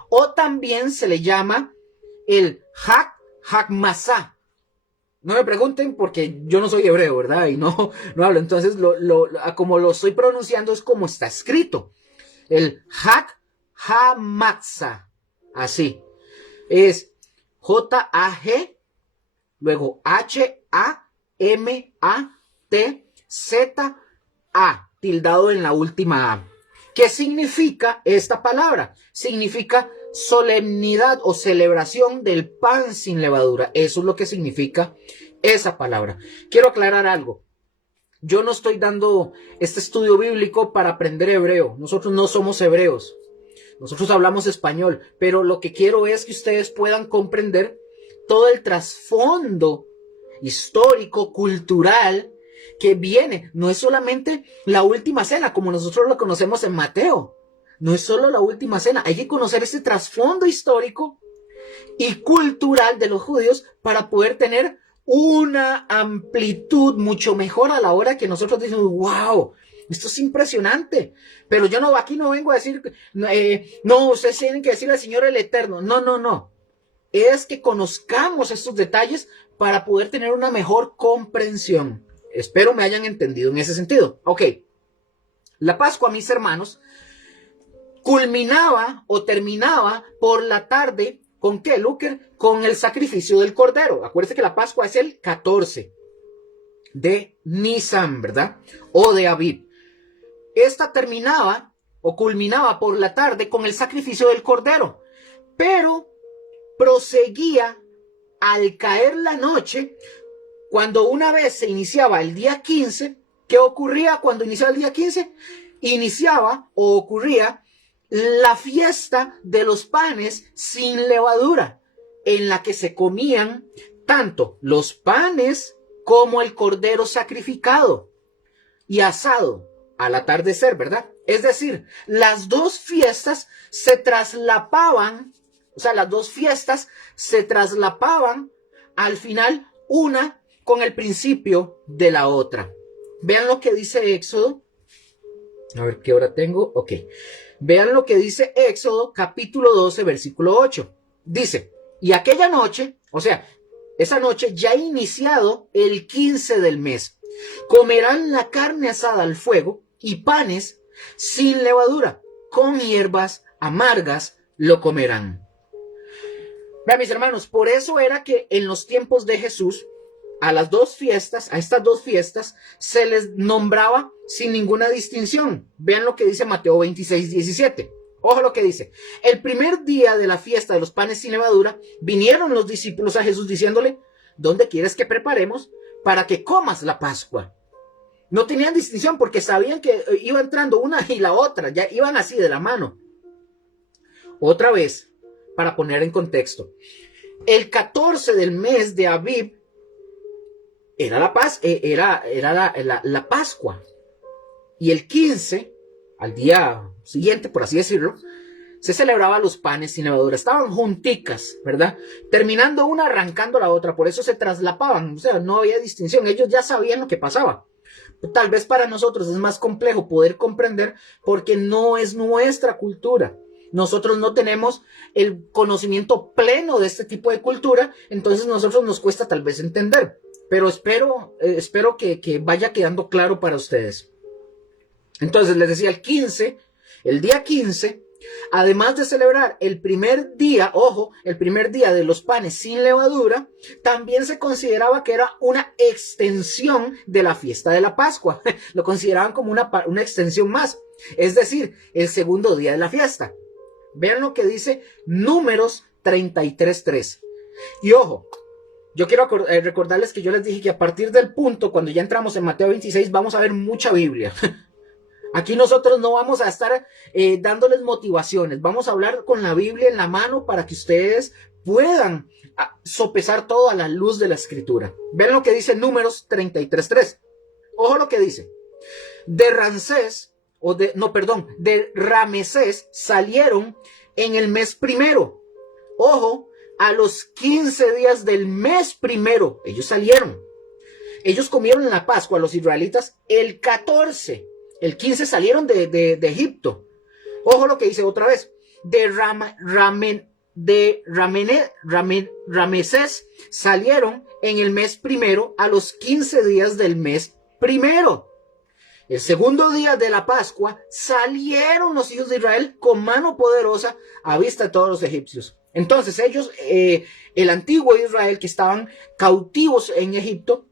O también se le llama el Hakmasá. No me pregunten porque yo no soy hebreo, ¿verdad? Y no hablo. Entonces, como lo estoy pronunciando es como está escrito. El Hamatza. Así. Es J-A-G. Luego H-A-M-A-T-Z-A, tildado en la última A. ¿Qué significa esta palabra? Significa solemnidad o celebración del pan sin levadura. Eso es lo que significa esa palabra. Quiero aclarar algo. Yo no estoy dando este estudio bíblico para aprender hebreo. Nosotros no somos hebreos. Nosotros hablamos español. Pero lo que quiero es que ustedes puedan comprender todo el trasfondo histórico, cultural, que viene. No es solamente la última cena, como nosotros lo conocemos en Mateo. No es solo la última cena. Hay que conocer ese trasfondo histórico y cultural de los judíos para poder tener una amplitud mucho mejor a la hora que nosotros decimos, wow, esto es impresionante. Pero yo aquí no vengo a decir, no, ustedes tienen que decirle al Señor el Eterno. No. Es que conozcamos estos detalles para poder tener una mejor comprensión. Espero me hayan entendido en ese sentido. Ok. La Pascua, mis hermanos, culminaba o terminaba por la tarde. ¿Con qué, Luker? Con el sacrificio del Cordero. Acuérdense que la Pascua es el 14 de Nisan, ¿verdad? O de Aviv. Esta terminaba o culminaba por la tarde con el sacrificio del Cordero. Pero proseguía al caer la noche, cuando una vez se iniciaba el día 15, ¿Qué ocurría cuando iniciaba el día 15? Iniciaba o ocurría la fiesta de los panes sin levadura, en la que se comían tanto los panes como el cordero sacrificado y asado al atardecer, ¿verdad? Es decir, las dos fiestas se traslapaban, o sea, las dos fiestas se traslapaban al final una con el principio de la otra. Vean lo que dice Éxodo. A ver qué hora tengo. Ok. Vean lo que dice Éxodo capítulo 12, versículo 8. Dice, y aquella noche, o sea, esa noche ya iniciado el 15 del mes, comerán la carne asada al fuego y panes sin levadura, con hierbas amargas lo comerán. Vean, mis hermanos, por eso era que en los tiempos de Jesús, a estas dos fiestas, se les nombraba sin ninguna distinción. Vean lo que dice Mateo 26, 17. Ojo lo que dice. El primer día de la fiesta de los panes sin levadura, vinieron los discípulos a Jesús diciéndole, ¿dónde quieres que preparemos para que comas la Pascua? No tenían distinción porque sabían que iba entrando una y la otra, ya iban así de la mano. Otra vez, para poner en contexto, el 14 del mes de Abib era la Pascua. Y el 15, al día siguiente, por así decirlo, se celebraba los panes sin levadura. Estaban junticas, ¿verdad? Terminando una, arrancando la otra. Por eso se traslapaban. O sea, no había distinción. Ellos ya sabían lo que pasaba. Tal vez para nosotros es más complejo poder comprender porque no es nuestra cultura. Nosotros no tenemos el conocimiento pleno de este tipo de cultura. Entonces a nosotros nos cuesta tal vez entender. Pero espero que vaya quedando claro para ustedes. Entonces les decía, el día 15, además de celebrar el primer día, ojo, el primer día de los panes sin levadura, también se consideraba que era una extensión de la fiesta de la Pascua. Lo consideraban como una extensión más, es decir, el segundo día de la fiesta. Vean lo que dice Números 33:3. Y ojo, yo quiero recordarles que yo les dije que a partir del punto, cuando ya entramos en Mateo 26, vamos a ver mucha Biblia. Aquí nosotros no vamos a estar dándoles motivaciones, vamos a hablar con la Biblia en la mano para que ustedes puedan sopesar todo a la luz de la Escritura. Vean lo que dice Números 33:3. Ojo lo que dice. De Ramesés salieron en el mes primero. Ojo, a los 15 días del mes primero, ellos salieron. Ellos comieron la Pascua, los israelitas, el 14. El 15 salieron de Egipto. Ojo lo que dice otra vez. Ramesés salieron en el mes primero a los 15 días del mes primero. El segundo día de la Pascua salieron los hijos de Israel con mano poderosa a vista de todos los egipcios. Entonces ellos, el antiguo Israel que estaban cautivos en Egipto,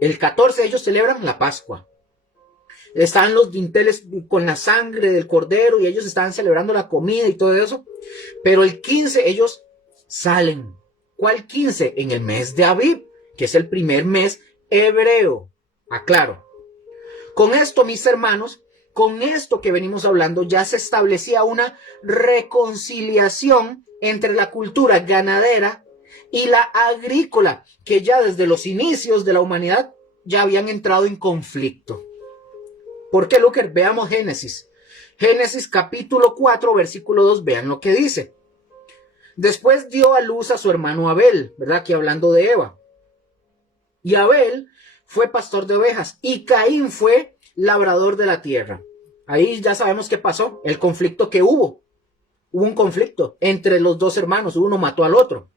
el 14 ellos celebran la Pascua. Estaban los dinteles con la sangre del cordero y ellos estaban celebrando la comida y todo eso. Pero el 15 ellos salen. ¿Cuál 15? En el mes de Abib, que es el primer mes hebreo. Aclaro. Con esto, mis hermanos, con esto que venimos hablando, ya se establecía una reconciliación entre la cultura ganadera y la agrícola, que ya desde los inicios de la humanidad ya habían entrado en conflicto. ¿Por qué, Luker? Veamos Génesis. Génesis capítulo 4, versículo 2, vean lo que dice. Después dio a luz a su hermano Abel, ¿verdad? Aquí hablando de Eva. Y Abel fue pastor de ovejas y Caín fue labrador de la tierra. Ahí ya sabemos qué pasó, el conflicto que hubo. Hubo un conflicto entre los dos hermanos, uno mató al otro.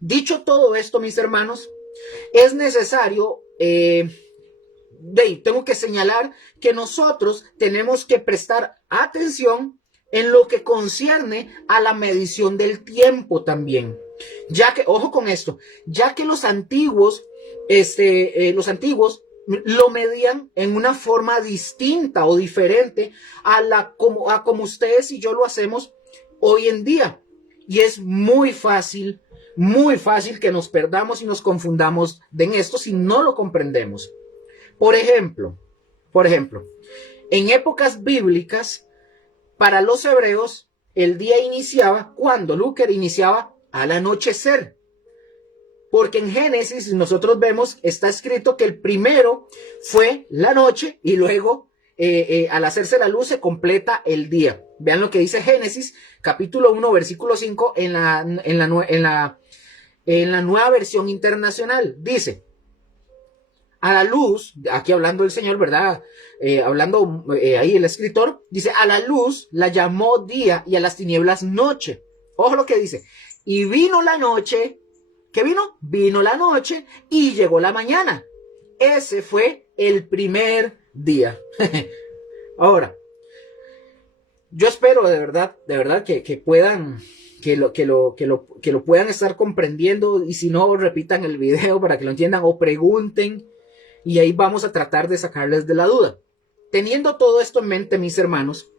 Dicho todo esto, mis hermanos, es necesario... tengo que señalar que nosotros tenemos que prestar atención en lo que concierne a la medición del tiempo también. Ya que, ojo con esto, ya que los antiguos lo medían en una forma distinta o diferente a como ustedes y yo lo hacemos hoy en día. Y es muy fácil que nos perdamos y nos confundamos en esto si no lo comprendemos. Por ejemplo, Por ejemplo, en épocas bíblicas, para los hebreos, el día iniciaba cuando Luker iniciaba al anochecer. Porque en Génesis nosotros vemos, está escrito que el primero fue la noche y luego al hacerse la luz se completa el día. Vean lo que dice Génesis, capítulo 1, versículo 5 en la nueva versión internacional. Dice, a la luz, aquí hablando el Señor, ¿verdad? Hablando ahí el escritor, dice, a la luz la llamó día y a las tinieblas noche. Ojo lo que dice. Y vino la noche. ¿Qué vino? Vino la noche y llegó la mañana. Ese fue el primer día. Ahora, yo espero de verdad que puedan, que lo puedan estar comprendiendo, y si no, repitan el video para que lo entiendan o pregunten, y ahí vamos a tratar de sacarles de la duda. Teniendo todo esto en mente, mis hermanos,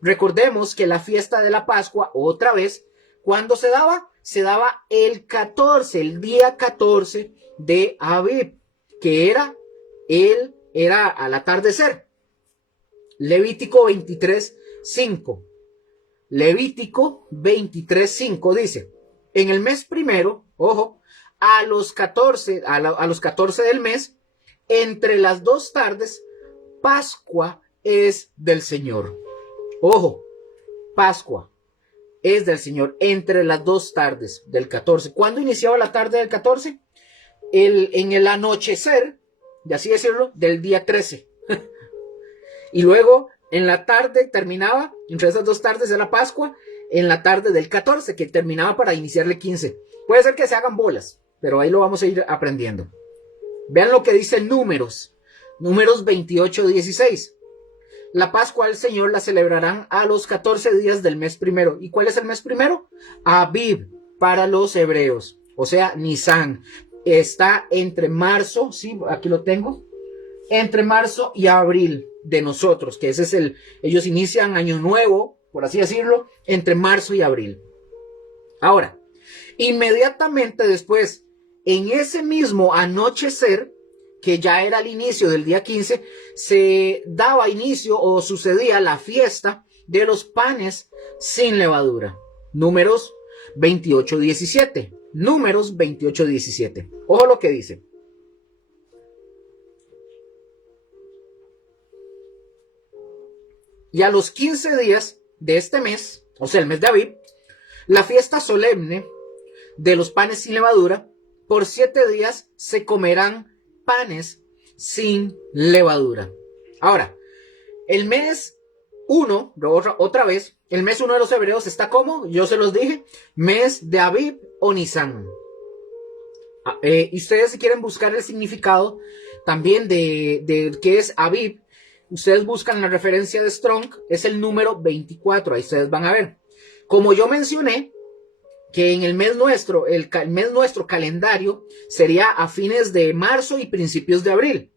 recordemos que la fiesta de la Pascua, otra vez, ¿cuándo se daba? Se daba el 14, el día 14 de Abib, que era al atardecer. Levítico 23:5. Levítico 23:5 dice, en el mes primero, ojo, a los 14 del mes, entre las 2 tardes, Pascua es del Señor. Ojo, Pascua es del Señor entre las 2 tardes del 14. ¿Cuándo iniciaba la tarde del 14? En el anochecer, de así decirlo, del día 13. Y luego en la tarde terminaba, entre esas 2 tardes de la Pascua, en la tarde del 14, que terminaba para iniciar el 15. Puede ser que se hagan bolas, pero ahí lo vamos a ir aprendiendo. Vean lo que dice Números 28:16. La Pascua del Señor la celebrarán a los 14 días del mes primero. ¿Y cuál es el mes primero? Abib para los hebreos, o sea, Nisan. Está entre marzo, sí, aquí lo tengo, entre marzo y abril de nosotros, que ese es ellos inician año nuevo, por así decirlo, entre marzo y abril. Ahora, inmediatamente después, en ese mismo anochecer, que ya era el inicio del día 15, se daba inicio o sucedía la fiesta de los panes sin levadura. Números 28:17. Números 28:17. Ojo lo que dice. Y a los 15 días de este mes, o sea, el mes de Abib, la fiesta solemne de los panes sin levadura, por 7 días se comerán panes sin levadura. Ahora, el mes 1, otra vez, el mes 1 de los hebreos está como, yo se los dije, mes de Abib o Nisan. Y ustedes, si quieren buscar el significado también de qué es Abib, ustedes buscan la referencia de Strong, es el número 24, ahí ustedes van a ver. Como yo mencioné, que en el mes nuestro calendario sería a fines de marzo y principios de abril.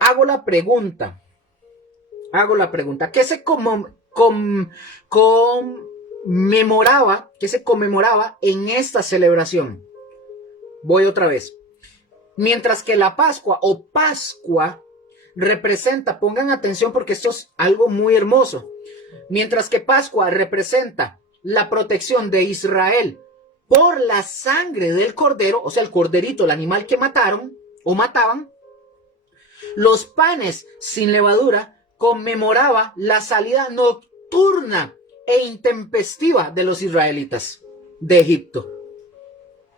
Hago la pregunta, ¿qué se conmemoraba en esta celebración? Voy otra vez. Mientras que la Pascua o Pascua representa, pongan atención porque esto es algo muy hermoso, mientras que Pascua representa la protección de Israel por la sangre del cordero, o sea, el corderito, el animal que mataron o mataban, los panes sin levadura conmemoraba la salida nocturna e intempestiva de los israelitas de Egipto.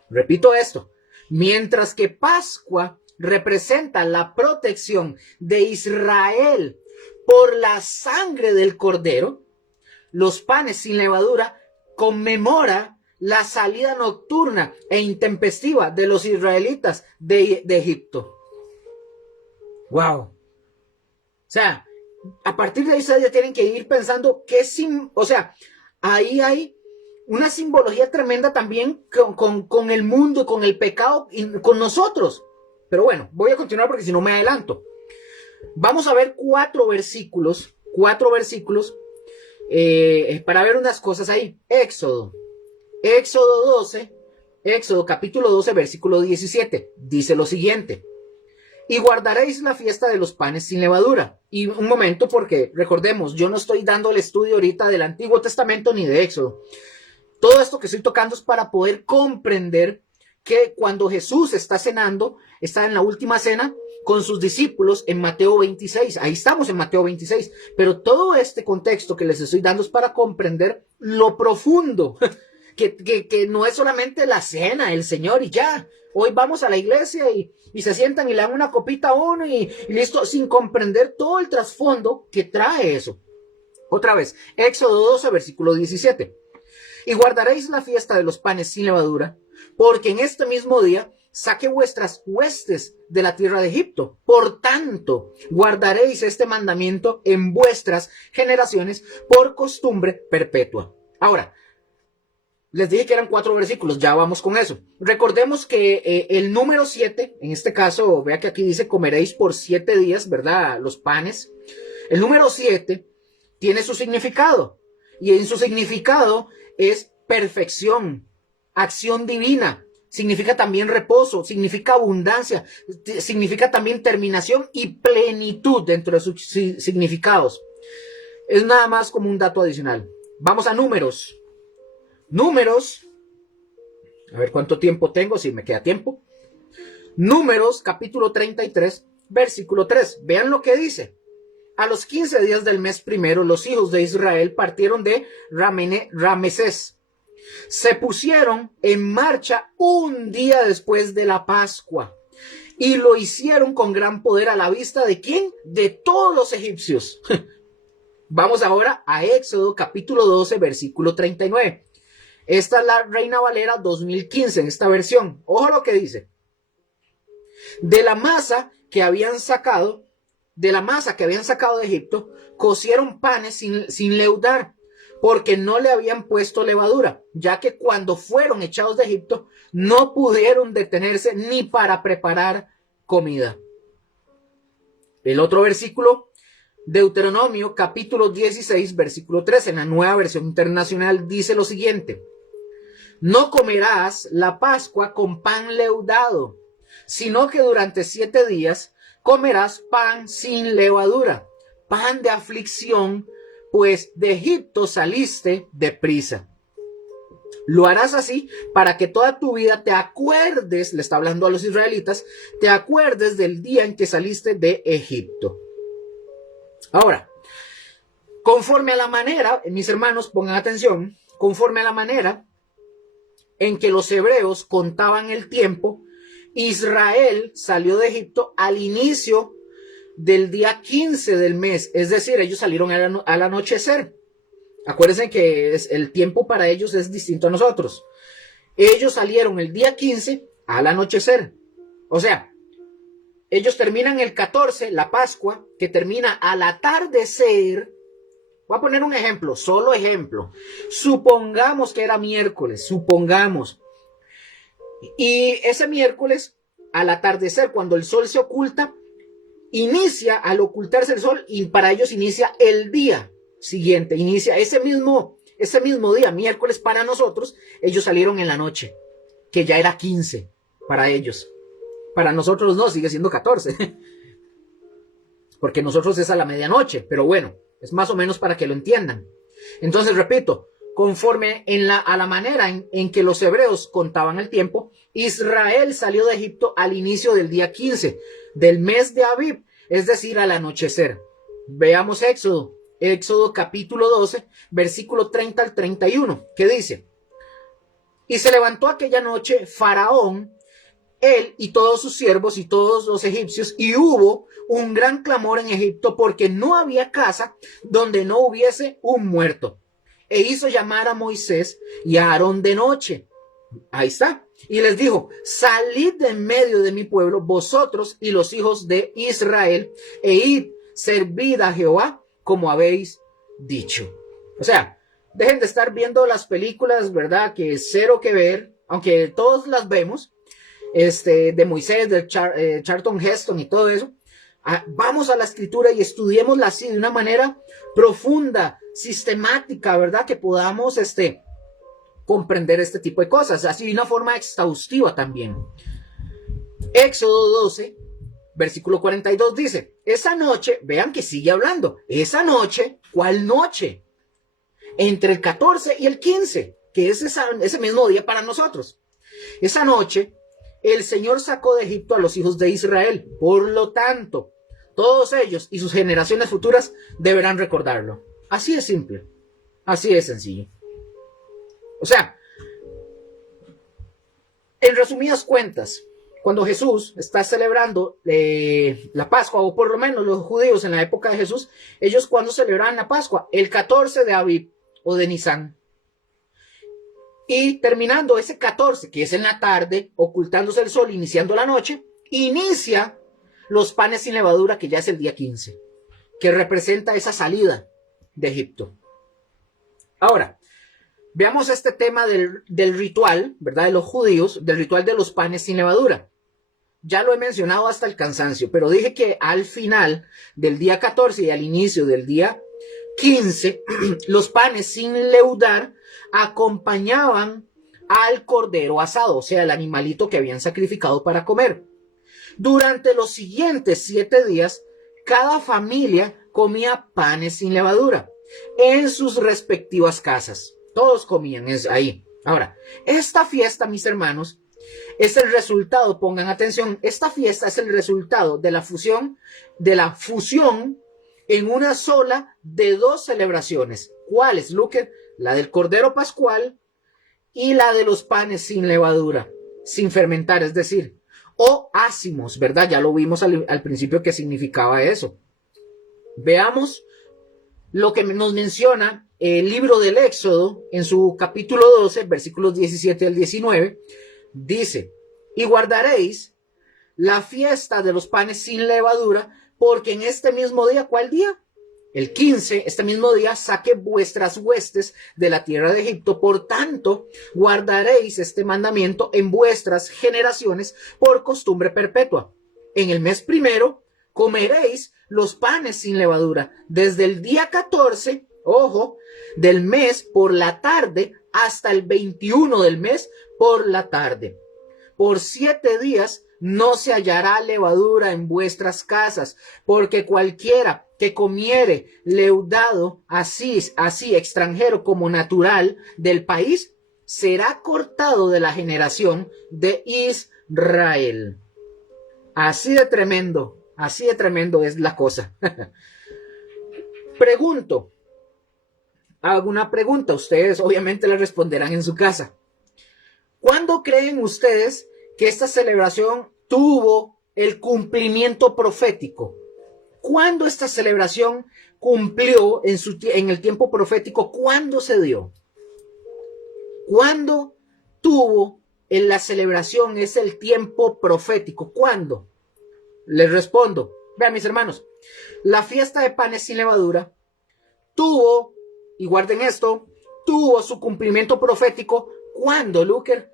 Repito esto, mientras que Pascua representa la protección de Israel por la sangre del cordero, los panes sin levadura conmemora la salida nocturna e intempestiva de los israelitas de Egipto. Wow. O sea, a partir de ahí ustedes ya tienen que ir pensando o sea, ahí hay una simbología tremenda también con el mundo, con el pecado y con nosotros. Pero bueno, voy a continuar porque si no me adelanto. Vamos a ver 4 versículos para ver unas cosas ahí. Éxodo capítulo 12, versículo 17, dice lo siguiente. Y guardaréis la fiesta de los panes sin levadura. Y un momento, porque recordemos, yo no estoy dando el estudio ahorita del Antiguo Testamento ni de Éxodo. Todo esto que estoy tocando es para poder comprender que cuando Jesús está cenando, está en la última cena con sus discípulos en Mateo 26. Ahí estamos en Mateo 26. Pero todo este contexto que les estoy dando es para comprender lo profundo. Que no es solamente la cena, el Señor y ya. Hoy vamos a la iglesia y se sientan y le dan una copita a uno y listo, sin comprender todo el trasfondo que trae eso. Otra vez, Éxodo 12, versículo 17. Y guardaréis la fiesta de los panes sin levadura, porque en este mismo día saqué vuestras huestes de la tierra de Egipto. Por tanto, guardaréis este mandamiento en vuestras generaciones por costumbre perpetua. Ahora, les dije que eran 4 versículos, ya vamos con eso. Recordemos que el número 7, en este caso, vea que aquí dice comeréis por 7 días, ¿verdad? Los panes. El número 7 tiene su significado. Y en su significado es perfección, acción divina. Significa también reposo, significa abundancia, significa también terminación y plenitud dentro de sus significados. Es nada más como un dato adicional. Vamos a números. Números, a ver cuánto tiempo tengo, si me queda tiempo. Números, capítulo 33, versículo 3. Vean lo que dice. A los 15 días del mes primero, los hijos de Israel partieron de Ramesés. Se pusieron en marcha un día después de la Pascua. Y lo hicieron con gran poder a la vista de ¿quién? De todos los egipcios. Vamos ahora a Éxodo, capítulo 12, versículo 39. Esta es la Reina Valera 2015 en esta versión. Ojo lo que dice. De la masa que habían sacado de Egipto, cocieron panes sin leudar, porque no le habían puesto levadura, ya que cuando fueron echados de Egipto, no pudieron detenerse ni para preparar comida. El otro versículo, Deuteronomio, capítulo 16, versículo 13, en la Nueva Versión Internacional, dice lo siguiente. No comerás la Pascua con pan leudado, sino que durante 7 días comerás pan sin levadura, pan de aflicción, pues de Egipto saliste deprisa. Lo harás así para que toda tu vida te acuerdes, le está hablando a los israelitas, te acuerdes del día en que saliste de Egipto. Ahora, conforme a la manera, mis hermanos, pongan atención, conforme a la manera en que los hebreos contaban el tiempo, Israel salió de Egipto al inicio del día 15 del mes, es decir, ellos salieron al anochecer. Acuérdense que el tiempo para ellos es distinto a nosotros. Ellos salieron el día 15 al anochecer. O sea, ellos terminan el 14, la Pascua, que termina al atardecer. Voy a poner un ejemplo, solo ejemplo. Supongamos que era miércoles, supongamos. Y ese miércoles, al atardecer, cuando el sol se oculta, inicia, al ocultarse el sol, y para ellos inicia el día siguiente, inicia ese mismo día, miércoles para nosotros, ellos salieron en la noche, que ya era 15 para ellos. Para nosotros no, sigue siendo 14, porque nosotros es a la medianoche, pero bueno, es más o menos para que lo entiendan. Entonces, repito, conforme a la manera en que los hebreos contaban el tiempo, Israel salió de Egipto al inicio del día 15 del mes de Abib, es decir, al anochecer. Veamos Éxodo capítulo 12, versículo 30 al 31, que dice: Y se levantó aquella noche Faraón, él y todos sus siervos y todos los egipcios, y hubo un gran clamor en Egipto porque no había casa donde no hubiese un muerto. E hizo llamar a Moisés y a Aarón de noche. Ahí está. Y les dijo: salid de en medio de mi pueblo, vosotros y los hijos de Israel, e id, servid a Jehová como habéis dicho. O sea, dejen de estar viendo las películas, ¿verdad? Que cero que ver, aunque todos las vemos, de Moisés, de Charlton Heston y todo eso. Vamos a la escritura y estudiémosla así de una manera profunda, sistemática, ¿verdad? Que podamos comprender este tipo de cosas, así de una forma exhaustiva también. Éxodo 12, Versículo 42 dice, esa noche, vean que sigue hablando, esa noche, ¿cuál noche? Entre el 14 y el 15, que es ese mismo día para nosotros. Esa noche, el Señor sacó de Egipto a los hijos de Israel. Por lo tanto, todos ellos y sus generaciones futuras deberán recordarlo. Así es simple, así es sencillo. O sea, en resumidas cuentas, cuando Jesús está celebrando la Pascua, o por lo menos los judíos en la época de Jesús, ellos cuando celebraban la Pascua, el 14 de Aviv o de Nisan. Y terminando ese 14, que es en la tarde, ocultándose el sol, iniciando la noche, inicia los panes sin levadura, que ya es el día 15, que representa esa salida de Egipto. Ahora, veamos este tema del ritual, ¿verdad? De los judíos, del ritual de los panes sin levadura. Ya lo he mencionado hasta el cansancio, pero dije que al final del día 14 y al inicio del día 15, los panes sin leudar acompañaban al cordero asado, o sea, el animalito que habían sacrificado para comer. Durante los siguientes 7 días, cada familia comía panes sin levadura en sus respectivas casas. Todos comían ahí. Ahora, esta fiesta, mis hermanos, es el resultado, pongan atención, esta fiesta es el resultado de la fusión en una sola de 2 celebraciones. ¿Cuáles, Luque? La del Cordero Pascual y la de los panes sin levadura, sin fermentar, es decir, o ácimos, ¿verdad? Ya lo vimos al principio que significaba eso. Veamos lo que nos menciona el libro del Éxodo en su capítulo 12, versículos 17 al 19. Dice, y guardaréis la fiesta de los panes sin levadura, porque en este mismo día, ¿cuál día? El 15, este mismo día, saqué vuestras huestes de la tierra de Egipto. Por tanto, guardaréis este mandamiento en vuestras generaciones por costumbre perpetua. En el mes primero, comeréis los panes sin levadura. Desde el día 14, ojo, del mes por la tarde hasta el 21 del mes por la tarde. Por 7 días no se hallará levadura en vuestras casas, porque cualquiera que comiere leudado así extranjero como natural del país, será cortado de la generación de Israel. Así de tremendo es la cosa. Hago una pregunta, ustedes obviamente la responderán en su casa. ¿Cuándo creen ustedes que esta celebración tuvo el cumplimiento profético? ¿Cuándo esta celebración cumplió en el tiempo profético? ¿Cuándo se dio? ¿Cuándo tuvo en la celebración el tiempo profético? ¿Cuándo? Les respondo. Vean, mis hermanos, la fiesta de panes sin levadura tuvo, y guarden esto, tuvo su cumplimiento profético. ¿Cuándo, Luker?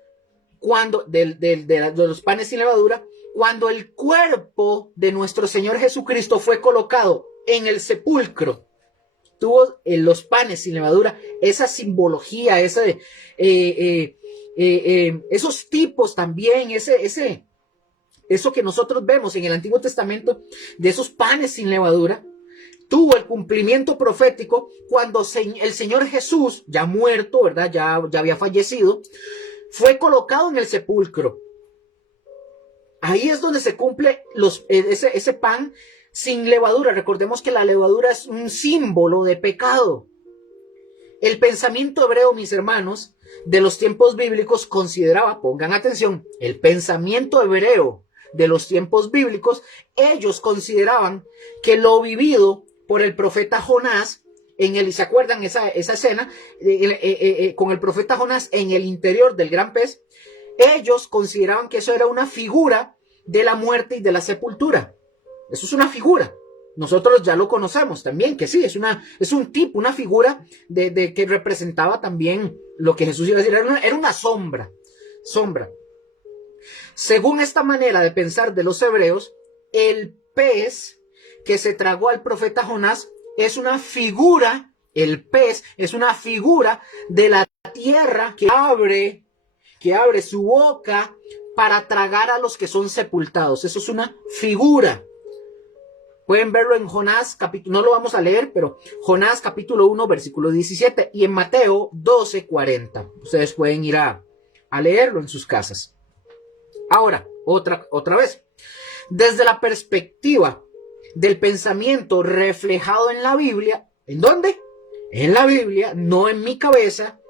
Cuando de los panes sin levadura, cuando el cuerpo de nuestro Señor Jesucristo fue colocado en el sepulcro, tuvo los panes sin levadura, esa simbología, esos tipos también, eso que nosotros vemos en el Antiguo Testamento de esos panes sin levadura, tuvo el cumplimiento profético cuando el Señor Jesús, ya muerto, ¿verdad? Ya había fallecido, fue colocado en el sepulcro. Ahí es donde se cumple ese pan sin levadura. Recordemos que la levadura es un símbolo de pecado. El pensamiento hebreo, mis hermanos, de los tiempos bíblicos consideraba, pongan atención, el pensamiento hebreo de los tiempos bíblicos, ellos consideraban que lo vivido por el profeta Jonás, ¿se acuerdan esa escena? Con el profeta Jonás en el interior del gran pez, ellos consideraban que eso era una figura de la muerte y de la sepultura. Eso es una figura. Nosotros ya lo conocemos también, que sí, es un tipo, una figura de que representaba también lo que Jesús iba a decir, era una sombra. Según esta manera de pensar de los hebreos, el pez que se tragó al profeta Jonás es una figura, el pez es una figura de la tierra que abre su boca para tragar a los que son sepultados. Eso es una figura. Pueden verlo en Jonás, no lo vamos a leer, pero Jonás capítulo 1, versículo 17, y en Mateo 12, 40. Ustedes pueden ir a leerlo en sus casas. Ahora, otra vez, desde la perspectiva del pensamiento reflejado en la Biblia, ¿en dónde? En la Biblia, no en mi cabeza,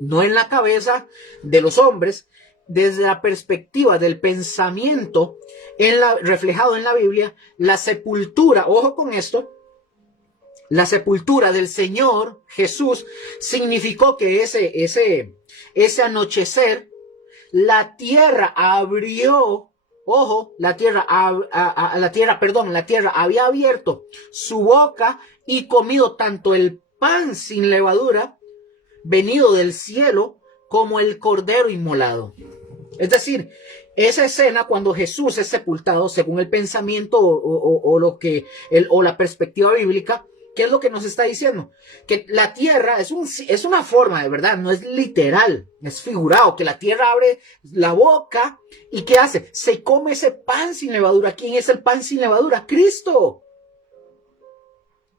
no en la cabeza de los hombres, desde la perspectiva del pensamiento reflejado en la Biblia, la sepultura, ojo con esto, la sepultura del Señor Jesús significó que ese anochecer, la tierra abrió, ojo, la tierra había abierto su boca y comido tanto el pan sin levadura, venido del cielo, como el cordero inmolado. Es decir, esa escena cuando Jesús es sepultado, según el pensamiento o la perspectiva bíblica, ¿qué es lo que nos está diciendo? Que la tierra es una forma de verdad, no es literal, es figurado, que la tierra abre la boca y ¿qué hace? Se come ese pan sin levadura. ¿Quién es el pan sin levadura? Cristo.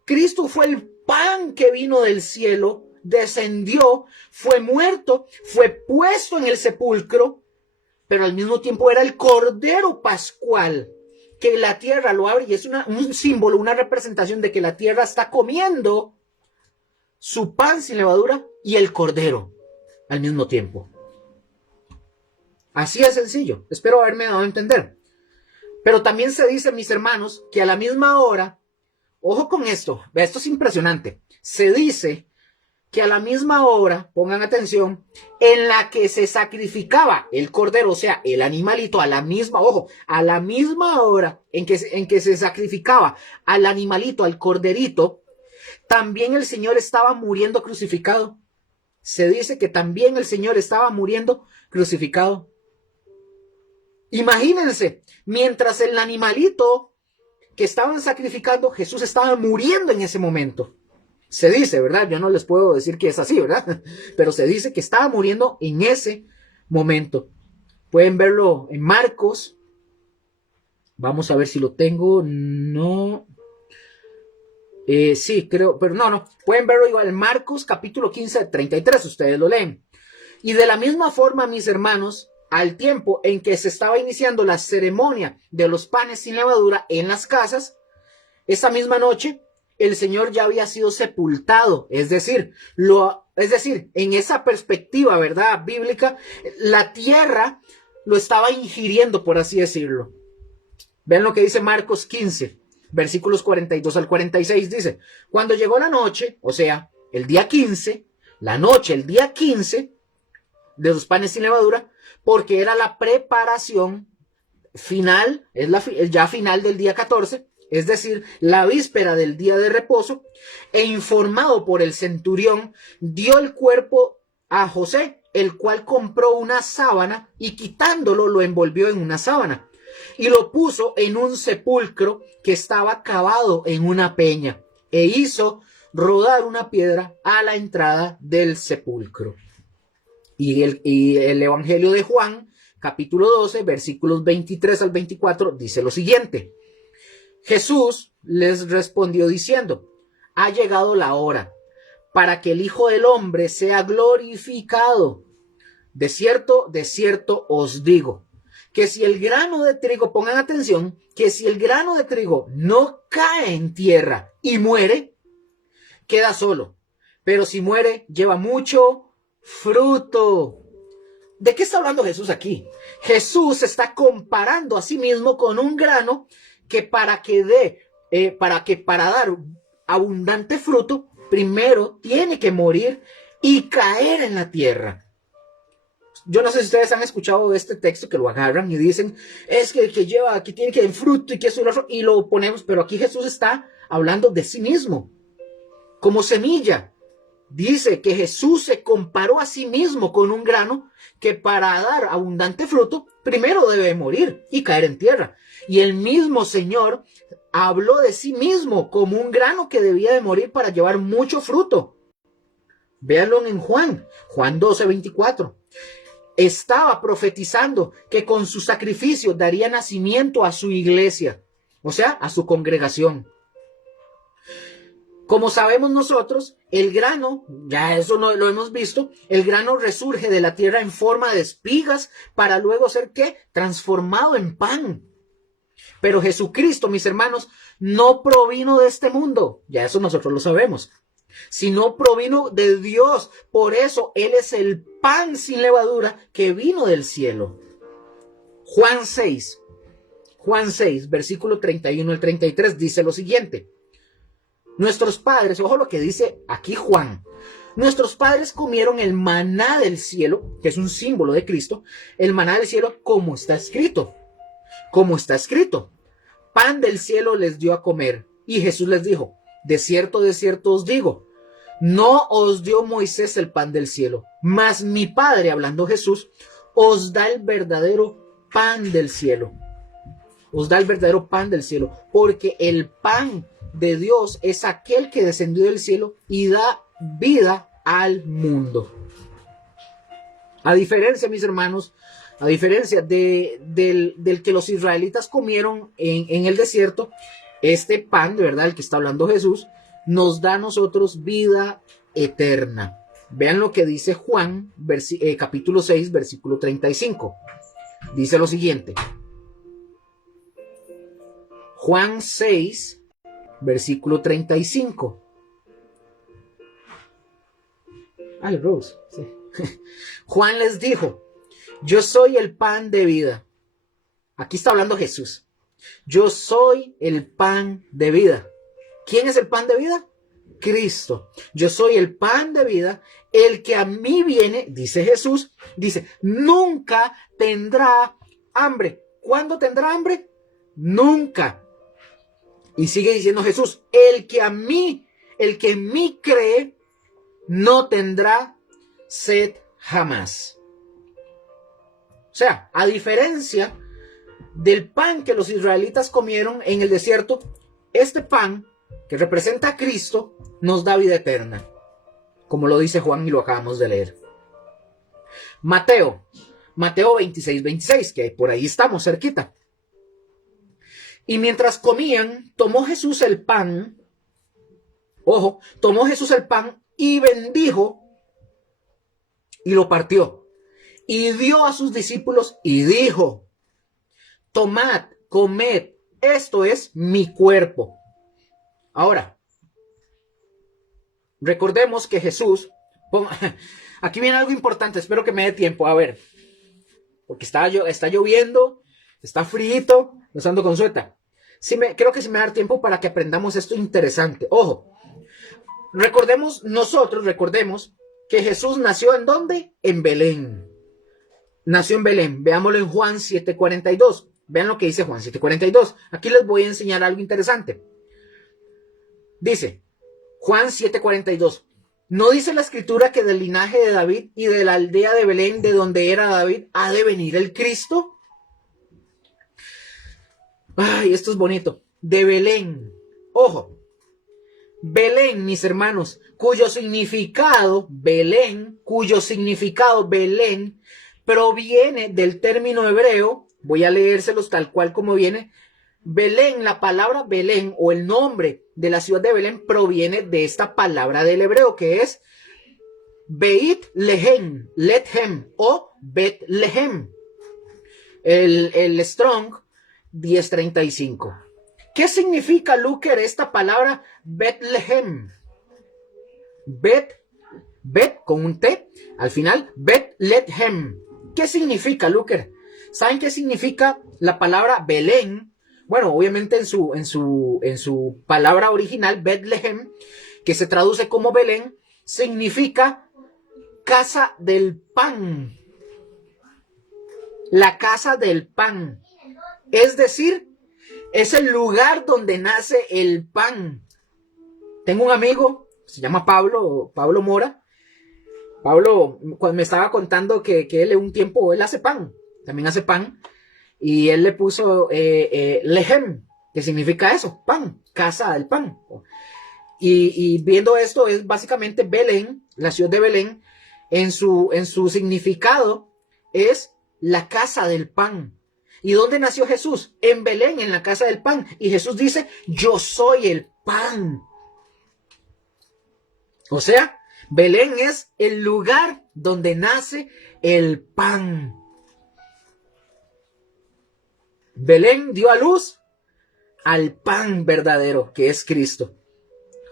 Cristo fue el pan que vino del cielo, descendió, fue muerto, fue puesto en el sepulcro, pero al mismo tiempo era el cordero pascual que la tierra lo abre y es un símbolo, una representación de que la tierra está comiendo su pan sin levadura y el cordero al mismo tiempo. Así es sencillo. Espero haberme dado a entender. Pero también se dice, mis hermanos, que a la misma hora, ojo con esto es impresionante, se dice que a la misma hora, pongan atención, en la que se sacrificaba el cordero, o sea, el animalito, a la misma hora en que se sacrificaba al animalito, al corderito, también el Señor estaba muriendo crucificado. Se dice que también el Señor estaba muriendo crucificado. Imagínense, mientras el animalito que estaban sacrificando, Jesús estaba muriendo en ese momento. Se dice, ¿verdad? Yo no les puedo decir que es así, ¿verdad? Pero se dice que estaba muriendo en ese momento. Pueden verlo en Marcos. Vamos a ver si lo tengo. No. Sí, creo, pero no. Pueden verlo igual en Marcos capítulo 15, 33. Ustedes lo leen. Y de la misma forma, mis hermanos, al tiempo en que se estaba iniciando la ceremonia de los panes sin levadura en las casas, esa misma noche, el Señor ya había sido sepultado, es decir, en esa perspectiva, ¿verdad? Bíblica, la tierra lo estaba ingiriendo, por así decirlo. Vean lo que dice Marcos 15, versículos 42 al 46, dice, cuando llegó la noche, o sea, el día 15, el día 15 de los panes sin levadura, porque era la preparación final, ya final del día 14, es decir, la víspera del día de reposo, e informado por el centurión, dio el cuerpo a José, el cual compró una sábana y quitándolo lo envolvió en una sábana y lo puso en un sepulcro que estaba cavado en una peña e hizo rodar una piedra a la entrada del sepulcro. Y el Evangelio de Juan, capítulo 12, versículos 23 al 24, dice lo siguiente. Jesús les respondió diciendo, ha llegado la hora para que el Hijo del Hombre sea glorificado. De cierto os digo, que si el grano de trigo, pongan atención, que si el grano de trigo no cae en tierra y muere, queda solo. Pero si muere, lleva mucho fruto. ¿De qué está hablando Jesús aquí? Jesús está comparando a sí mismo con un grano que para dar abundante fruto, primero tiene que morir y caer en la tierra. Yo no sé si ustedes han escuchado este texto que lo agarran y dicen, es que tiene que dar fruto y que eso y lo ponemos, pero aquí Jesús está hablando de sí mismo, como semilla. Dice que Jesús se comparó a sí mismo con un grano que para dar abundante fruto, primero debe morir y caer en tierra. Y el mismo Señor habló de sí mismo como un grano que debía de morir para llevar mucho fruto. Véanlo en Juan 12, 24. estaba profetizando que con su sacrificio daría nacimiento a su iglesia, o sea, a su congregación. Como sabemos nosotros, el grano, ya eso no lo hemos visto, el grano resurge de la tierra en forma de espigas para luego ser, ¿qué? Transformado en pan. Pero Jesucristo, mis hermanos, no provino de este mundo, ya eso nosotros lo sabemos, sino provino de Dios. Por eso Él es el pan sin levadura que vino del cielo. Juan 6, versículo 31 al 33 dice lo siguiente. Nuestros padres, ojo lo que dice aquí Juan, nuestros padres comieron el maná del cielo, que es un símbolo de Cristo, el maná del cielo como está escrito, pan del cielo les dio a comer. Y Jesús les dijo, de cierto os digo, no os dio Moisés el pan del cielo, mas mi Padre, hablando Jesús, os da el verdadero pan del cielo. Os da el verdadero pan del cielo, porque el pan de Dios es aquel que descendió del cielo y da vida al mundo. A diferencia, mis hermanos, a diferencia del que los israelitas comieron en el desierto, este pan, de verdad, el que está hablando Jesús, nos da a nosotros vida eterna. Vean lo que dice Juan, capítulo 6, versículo 35. Dice lo siguiente. Juan 6, versículo 35. Ay, Rose. Sí. Juan les dijo, yo soy el pan de vida. Aquí está hablando Jesús. Yo soy el pan de vida. ¿Quién es el pan de vida? Cristo. Yo soy el pan de vida. El que a mí viene, dice Jesús, dice, nunca tendrá hambre. ¿Cuándo tendrá hambre? Nunca. Y sigue diciendo Jesús, el que en mí cree, no tendrá sed jamás. O sea, a diferencia del pan que los israelitas comieron en el desierto, este pan, que representa a Cristo, nos da vida eterna, como lo dice Juan y lo acabamos de leer. Mateo 26, que por ahí estamos cerquita. Y mientras comían, tomó Jesús el pan y bendijo y lo partió. Y dio a sus discípulos y dijo, tomad, comed, esto es mi cuerpo. Ahora, recordemos que Jesús, aquí viene algo importante, espero que me dé tiempo, a ver, porque está lloviendo, está frío, no ando con sueta. Creo que sí me da tiempo para que aprendamos esto interesante. Ojo, recordemos que Jesús nació ¿en dónde? En Belén. Nació en Belén. Veámoslo en Juan 7:42. Vean lo que dice Juan 7:42. Aquí les voy a enseñar algo interesante. Dice, Juan 7:42. ¿No dice la escritura que del linaje de David y de la aldea de Belén, de donde era David, ha de venir el Cristo? Ay, esto es bonito. De Belén. Ojo. Belén, mis hermanos, cuyo significado Belén proviene del término hebreo. Voy a leérselos tal cual como viene. Belén, la palabra Belén o el nombre de la ciudad de Belén proviene de esta palabra del hebreo que es Beit Lehem, Lethem o Betlehem. El Strong 1035. ¿Qué significa, Luker, esta palabra Betlehem? Bet con un T al final, Betlehem. ¿Qué significa, Luker? ¿Saben qué significa la palabra Belén? Bueno, obviamente en su palabra original, Betlehem, que se traduce como Belén, significa casa del pan. La casa del pan. Es decir, es el lugar donde nace el pan. Tengo un amigo, se llama Pablo Mora. Pablo me estaba contando que él un tiempo, él hace pan, también hace pan. Y él le puso Lehem, que significa eso, pan, casa del pan. Y viendo esto es básicamente Belén, la ciudad de Belén, en su significado es la casa del pan. ¿Y dónde nació Jesús? En Belén, en la casa del pan. Y Jesús dice, yo soy el pan. O sea, Belén es el lugar donde nace el pan. Belén dio a luz al pan verdadero, que es Cristo.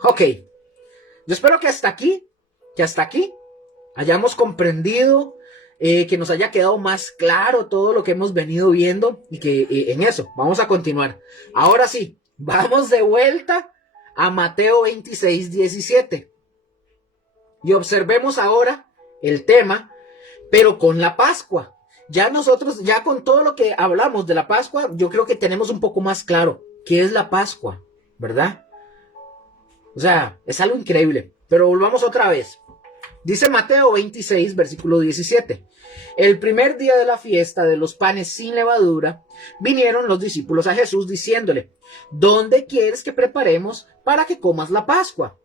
Ok, yo espero que hasta aquí hayamos comprendido, que nos haya quedado más claro todo lo que hemos venido viendo y que en eso vamos a continuar. Ahora sí, vamos de vuelta a Mateo 26, 17. Y observemos ahora el tema, pero con la Pascua. Ya nosotros, ya con todo lo que hablamos de la Pascua, yo creo que tenemos un poco más claro qué es la Pascua, ¿verdad? O sea, es algo increíble. Pero volvamos otra vez. Dice Mateo 26, versículo 17. El primer día de la fiesta de los panes sin levadura, vinieron los discípulos a Jesús diciéndole, ¿dónde quieres que preparemos para que comas la Pascua?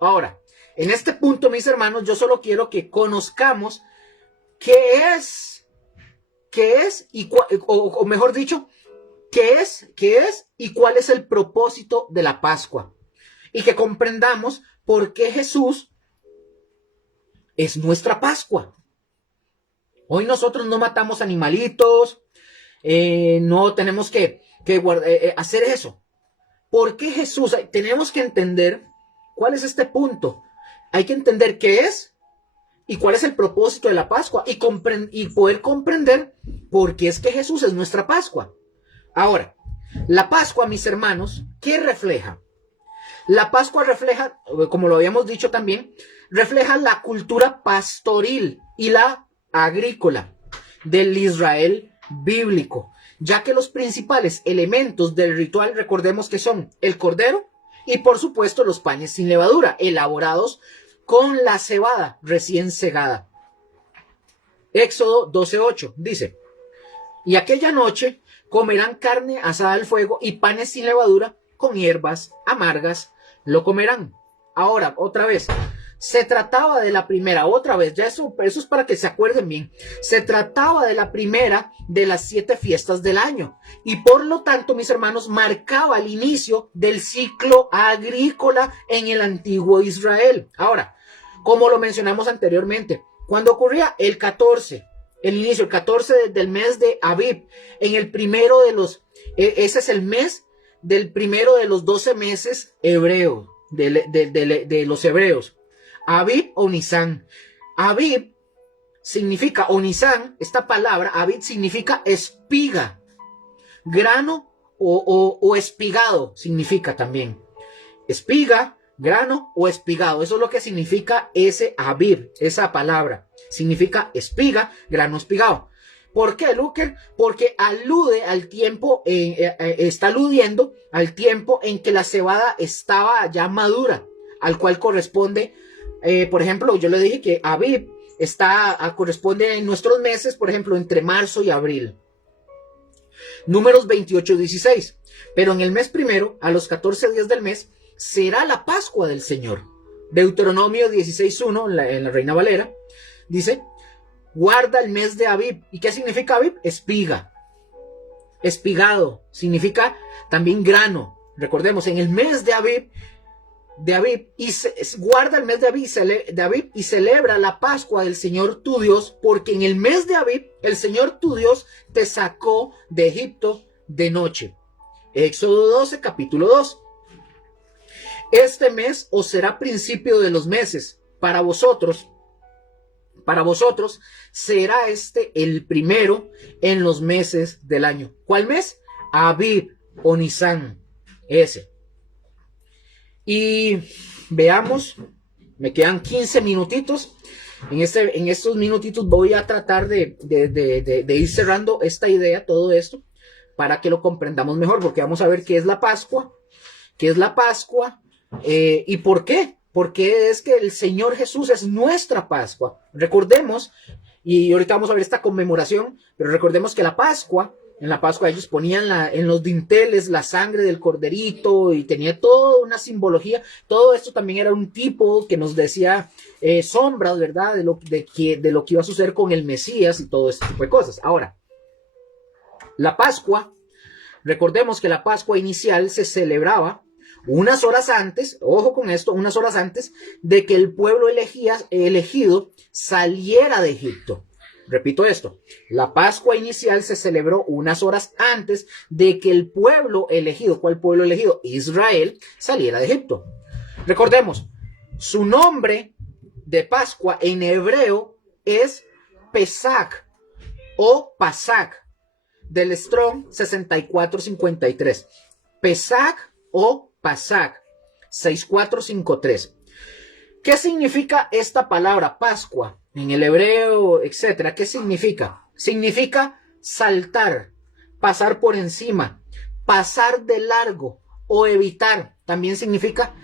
Ahora, en este punto, mis hermanos, yo solo quiero que conozcamos qué es y o mejor dicho, qué es y cuál es el propósito de la Pascua. Y que comprendamos por qué Jesús es nuestra Pascua. Hoy nosotros no matamos animalitos, no tenemos que hacer eso. ¿Por qué Jesús? Tenemos que entender cuál es este punto. Hay que entender qué es y cuál es el propósito de la Pascua y poder comprender por qué es que Jesús es nuestra Pascua. Ahora, la Pascua, mis hermanos, ¿qué refleja? La Pascua refleja, como lo habíamos dicho también, refleja la cultura pastoril y la agrícola del Israel bíblico, ya que los principales elementos del ritual, recordemos que son el cordero y por supuesto los panes sin levadura, elaborados con la cebada recién segada. Éxodo 12:8 dice, y aquella noche comerán carne asada al fuego y panes sin levadura con hierbas amargas lo comerán. Ahora, otra vez, se trataba de la primera, otra vez, ya eso es para que se acuerden bien, se trataba de la primera de las 7 fiestas del año y por lo tanto, mis hermanos, marcaba el inicio del ciclo agrícola en el antiguo Israel. Ahora, como lo mencionamos anteriormente, cuando ocurría el 14, el inicio, el 14 del mes de Abib, en el primero de los, ese es el mes del primero de los 12 meses hebreos, de los hebreos. Abib o Nisán. Abib significa, o Nisán, esta palabra, Abib significa espiga, grano o espigado significa también. Espiga, grano o espigado, eso es lo que significa ese Abib, esa palabra. Significa espiga, grano, espigado. ¿Por qué, Luker? Porque alude al tiempo, está aludiendo al tiempo en que la cebada estaba ya madura, al cual corresponde, por ejemplo, yo le dije que Abib corresponde en nuestros meses, por ejemplo, entre marzo y abril. Números 28:16. Pero en el mes primero, a los 14 días del mes, será la Pascua del Señor. Deuteronomio 16:1, en la Reina Valera, dice, guarda el mes de Abib. ¿Y qué significa Abib? Espiga. Espigado significa también grano. Recordemos, en el mes de Abib, guarda el mes de Abib y celebra la Pascua del Señor tu Dios, porque en el mes de Abib el Señor tu Dios te sacó de Egipto de noche. Éxodo 12, capítulo 2. Este mes os será principio de los meses. Para vosotros será este el primero en los meses del año. ¿Cuál mes? Abib o Nisán. Ese. Y veamos, me quedan 15 minutitos. En estos minutitos voy a tratar de ir cerrando esta idea, todo esto, para que lo comprendamos mejor, porque vamos a ver qué es la Pascua, y por qué. Porque es que el Señor Jesús es nuestra Pascua. Recordemos, y ahorita vamos a ver esta conmemoración, pero recordemos que la Pascua En la Pascua ellos ponían en los dinteles la sangre del corderito y tenía toda una simbología. Todo esto también era un tipo que nos decía sombras, ¿verdad? De lo que iba a suceder con el Mesías y todo este tipo de cosas. Ahora, la Pascua, recordemos que la Pascua inicial se celebraba unas horas antes, ojo con esto, unas horas antes de que el pueblo elegido saliera de Egipto. Repito esto, la Pascua inicial se celebró unas horas antes de que el pueblo elegido, ¿cuál pueblo elegido? Israel, saliera de Egipto. Recordemos, su nombre de Pascua en hebreo es Pesach o Pasach, del Strong 6453. Pesach o Pasach 6453. ¿Qué significa esta palabra Pascua? En el hebreo, etcétera, ¿qué significa? Significa saltar, pasar por encima, pasar de largo o evitar. También significa,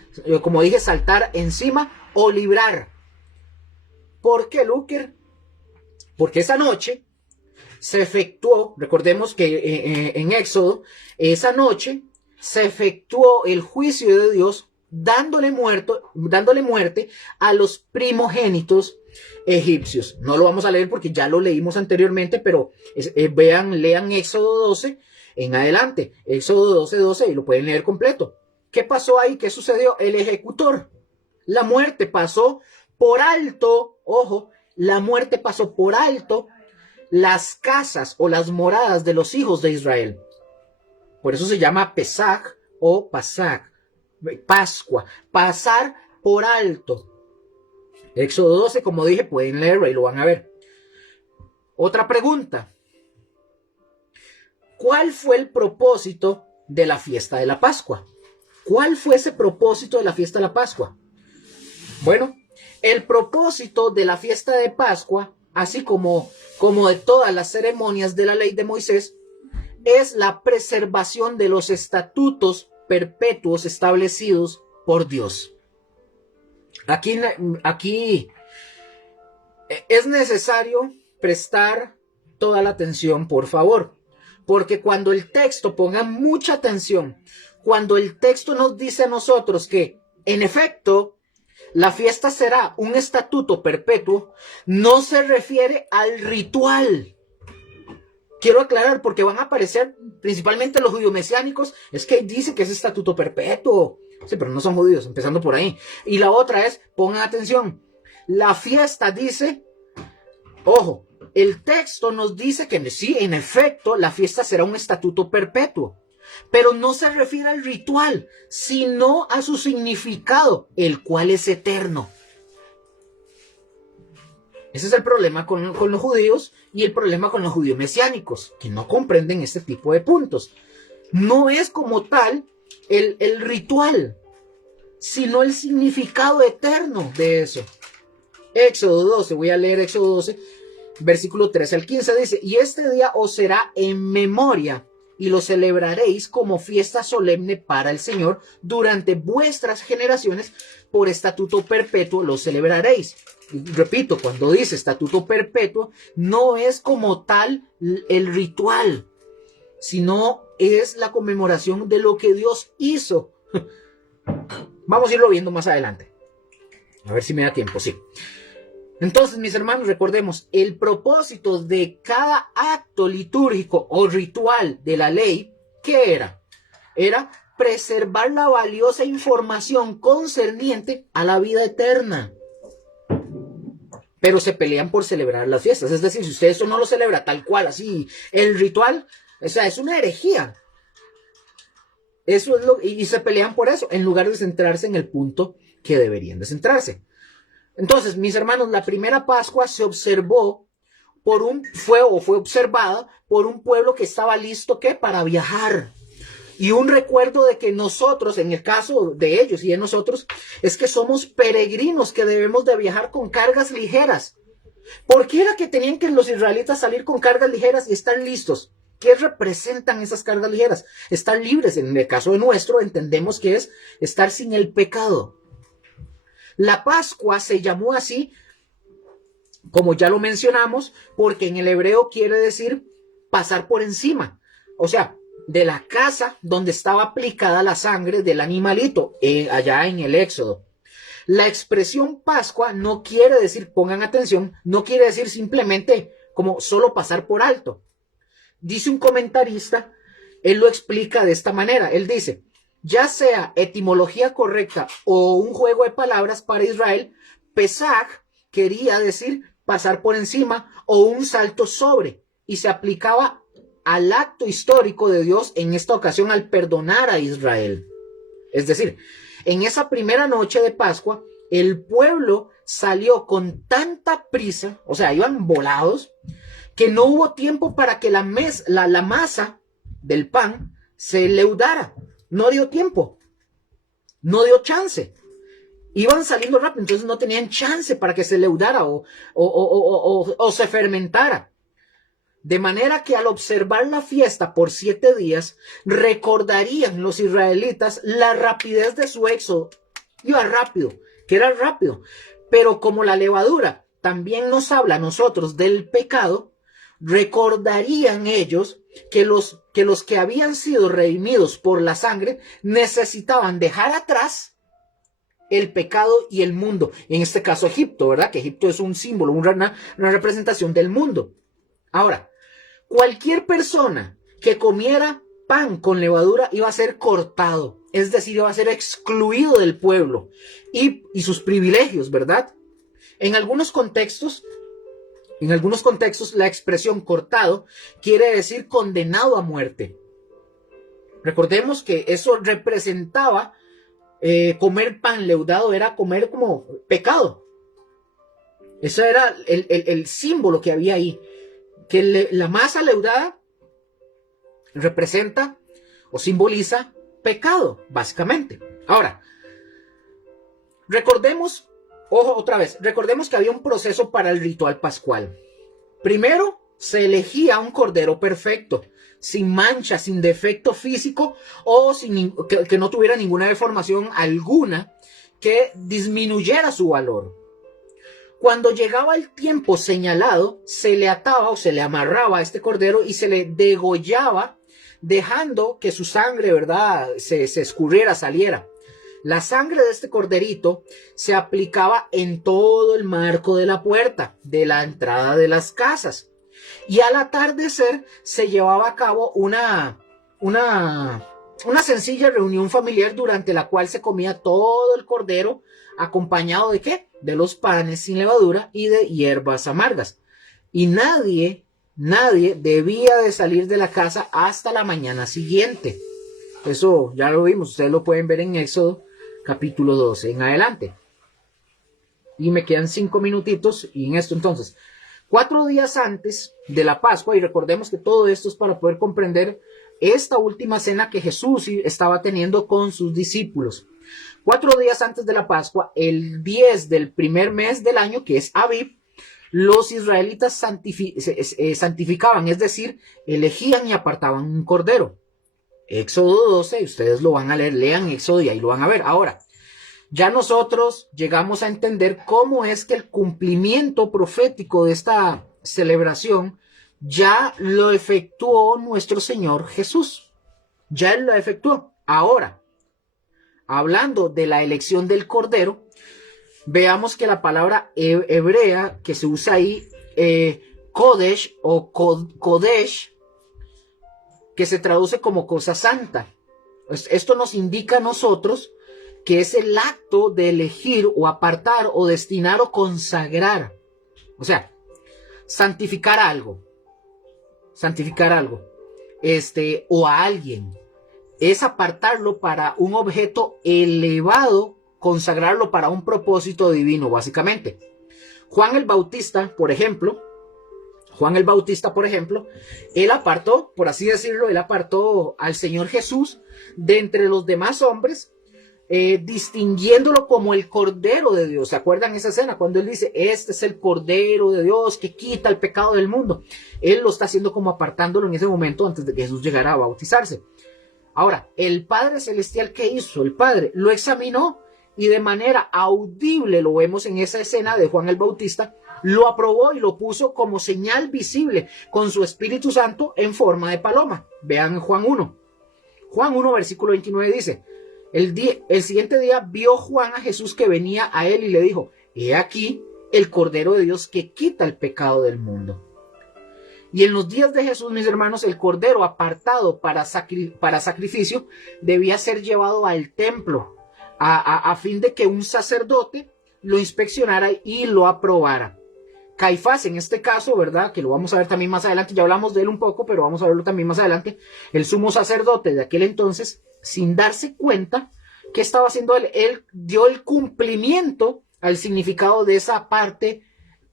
como dije, saltar encima o librar. ¿Por qué, Luker? Porque esa noche se efectuó, recordemos que en Éxodo, esa noche se efectuó el juicio de Dios dándole muerte a los primogénitos egipcios. No lo vamos a leer porque ya lo leímos anteriormente, pero lean Éxodo 12 en adelante, Éxodo 12 y lo pueden leer completo. ¿Qué pasó ahí? ¿Qué sucedió? El ejecutor, la muerte pasó por alto, ojo, la muerte pasó por alto las casas o las moradas de los hijos de Israel. Por eso se llama Pesach o Pasach, Pascua, pasar por alto. Éxodo 12, como dije, pueden leerlo y lo van a ver. Otra pregunta. ¿Cuál fue el propósito de la fiesta de la Pascua? ¿Cuál fue ese propósito de la fiesta de la Pascua? Bueno, el propósito de la fiesta de Pascua, así como de todas las ceremonias de la ley de Moisés, es la preservación de los estatutos perpetuos establecidos por Dios. Aquí es necesario prestar toda la atención, por favor, porque cuando el texto, pongan mucha atención, cuando el texto nos dice a nosotros que, en efecto, la fiesta será un estatuto perpetuo, no se refiere al ritual. Quiero aclarar porque van a aparecer principalmente los judíos mesiánicos, es que dicen que es estatuto perpetuo. Sí, pero no son judíos, empezando por ahí. Y la otra es, pongan atención, la fiesta dice, ojo, el texto nos dice que sí, en efecto, la fiesta será un estatuto perpetuo. Pero no se refiere al ritual, sino a su significado, el cual es eterno. Ese es el problema con los judíos y el problema con los judíos mesiánicos, que no comprenden este tipo de puntos. No es como tal el ritual, sino el significado eterno de eso. Éxodo 12, voy a leer Éxodo 12, versículo 13 al 15, dice, y este día os será en memoria y lo celebraréis como fiesta solemne para el Señor durante vuestras generaciones, por estatuto perpetuo lo celebraréis. Y repito, cuando dice estatuto perpetuo, no es como tal el ritual, sino es la conmemoración de lo que Dios hizo. Vamos a irlo viendo más adelante. A ver si me da tiempo, sí. Entonces, mis hermanos, recordemos, el propósito de cada acto litúrgico o ritual de la ley, ¿qué era? Era preservar la valiosa información concerniente a la vida eterna. Pero se pelean por celebrar las fiestas. Es decir, si usted eso no lo celebra tal cual, así, el ritual, o sea, es una herejía. Eso es y se pelean por eso, en lugar de centrarse en el punto que deberían de centrarse. Entonces, mis hermanos, la primera Pascua se observó fue observada por un pueblo que estaba listo, ¿qué? Para viajar. Y un recuerdo de que nosotros, en el caso de ellos y de nosotros, es que somos peregrinos que debemos de viajar con cargas ligeras. ¿Por qué era que tenían que los israelitas salir con cargas ligeras y estar listos? ¿Qué representan esas cargas ligeras? Estar libres. En el caso de nuestro, entendemos que es estar sin el pecado. La Pascua se llamó así, como ya lo mencionamos, porque en el hebreo quiere decir pasar por encima. o sea, de la casa donde estaba aplicada la sangre del animalito, allá en el Éxodo. La expresión Pascua no quiere decir, pongan atención, no quiere decir simplemente como solo pasar por alto. Dice un comentarista, él lo explica de esta manera, él dice, ya sea etimología correcta o un juego de palabras para Israel, Pesaj quería decir pasar por encima o un salto sobre, y se aplicaba al acto histórico de Dios en esta ocasión al perdonar a Israel. Es decir, en esa primera noche de Pascua, el pueblo salió con tanta prisa, o sea, iban volados, que no hubo tiempo para que la masa del pan se leudara. No dio tiempo, no dio chance. Iban saliendo rápido, entonces no tenían chance para que se leudara o se fermentara. De manera que al observar la fiesta por 7 días, recordarían los israelitas la rapidez de su éxodo. Iba rápido, que era rápido. Pero como la levadura también nos habla a nosotros del pecado, recordarían ellos que los que habían sido redimidos por la sangre necesitaban dejar atrás el pecado y el mundo. En este caso Egipto, ¿verdad? Que Egipto es un símbolo, una representación del mundo. Ahora, cualquier persona que comiera pan con levadura iba a ser cortado, es decir, iba a ser excluido del pueblo y sus privilegios, ¿verdad? En algunos contextos, la expresión cortado quiere decir condenado a muerte. Recordemos que eso representaba, comer pan leudado era comer como pecado. Eso era el símbolo que había ahí. Que la masa leudada representa o simboliza pecado, básicamente. Ahora, recordemos que había un proceso para el ritual pascual. Primero, se elegía un cordero perfecto, sin mancha, sin defecto físico o que no tuviera ninguna deformación alguna que disminuyera su valor. Cuando llegaba el tiempo señalado, se le ataba o se le amarraba a este cordero y se le degollaba, dejando que su sangre, ¿verdad?, se escurriera, saliera. La sangre de este corderito se aplicaba en todo el marco de la puerta, de la entrada de las casas. Y al atardecer se llevaba a cabo una sencilla reunión familiar durante la cual se comía todo el cordero, acompañado ¿de qué? De los panes sin levadura y de hierbas amargas. Y nadie debía de salir de la casa hasta la mañana siguiente. Eso ya lo vimos, ustedes lo pueden ver en Éxodo capítulo 12 en adelante. Y me quedan 5 minutitos y en esto entonces, 4 días antes de la Pascua, y recordemos que todo esto es para poder comprender esta última cena que Jesús estaba teniendo con sus discípulos. 4 días antes de la Pascua, el 10 del primer mes del año, que es Abib, los israelitas santificaban, es decir, elegían y apartaban un cordero. Éxodo 12, ustedes lo van a leer, lean Éxodo y ahí lo van a ver. Ahora, ya nosotros llegamos a entender cómo es que el cumplimiento profético de esta celebración ya lo efectuó nuestro Señor Jesús. Ya Él lo efectuó. Ahora, hablando de la elección del cordero, veamos que la palabra hebrea que se usa ahí, Kodesh o Kodesh, que se traduce como cosa santa. Esto nos indica a nosotros que es el acto de elegir o apartar o destinar o consagrar. O sea, santificar algo. O a alguien. Es apartarlo para un objeto elevado, consagrarlo para un propósito divino, básicamente. Juan el Bautista, por ejemplo, él apartó, por así decirlo, al Señor Jesús de entre los demás hombres, distinguiéndolo como el Cordero de Dios. ¿Se acuerdan esa escena cuando él dice, este es el Cordero de Dios que quita el pecado del mundo? Él lo está haciendo como apartándolo en ese momento antes de que Jesús llegara a bautizarse. Ahora, el Padre Celestial, ¿qué hizo? El Padre lo examinó y de manera audible, lo vemos en esa escena de Juan el Bautista, lo aprobó y lo puso como señal visible con su Espíritu Santo en forma de paloma. Vean Juan 1. Juan 1, versículo 29 dice, el siguiente día vio Juan a Jesús que venía a él y le dijo, he aquí el Cordero de Dios que quita el pecado del mundo. Y en los días de Jesús, mis hermanos, el Cordero apartado para sacrificio debía ser llevado al templo a fin de que un sacerdote lo inspeccionara y lo aprobara. Caifás, en este caso, ¿verdad? Que lo vamos a ver también más adelante, ya hablamos de él un poco, pero vamos a verlo también más adelante. El sumo sacerdote de aquel entonces, sin darse cuenta qué estaba haciendo él dio el cumplimiento al significado de esa parte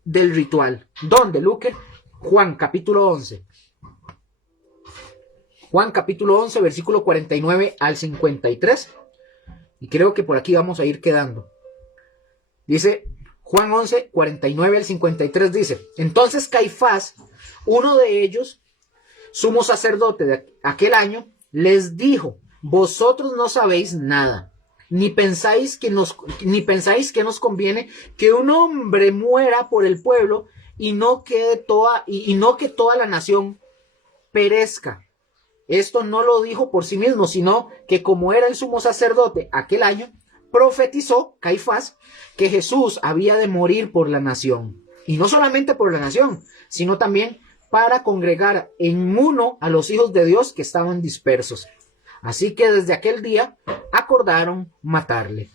del ritual. ¿Dónde, Luque? Juan capítulo 11. Juan capítulo 11, versículo 49 al 53. Y creo que por aquí vamos a ir quedando. Dice Juan 11, 49 al 53 dice, entonces Caifás, uno de ellos, sumo sacerdote de aquel año, les dijo, vosotros no sabéis nada, ni pensáis que nos conviene que un hombre muera por el pueblo y no que toda la nación perezca. Esto no lo dijo por sí mismo, sino que como era el sumo sacerdote aquel año, profetizó Caifás que Jesús había de morir por la nación. Y no solamente por la nación, sino también para congregar en uno a los hijos de Dios que estaban dispersos. Así que desde aquel día acordaron matarle.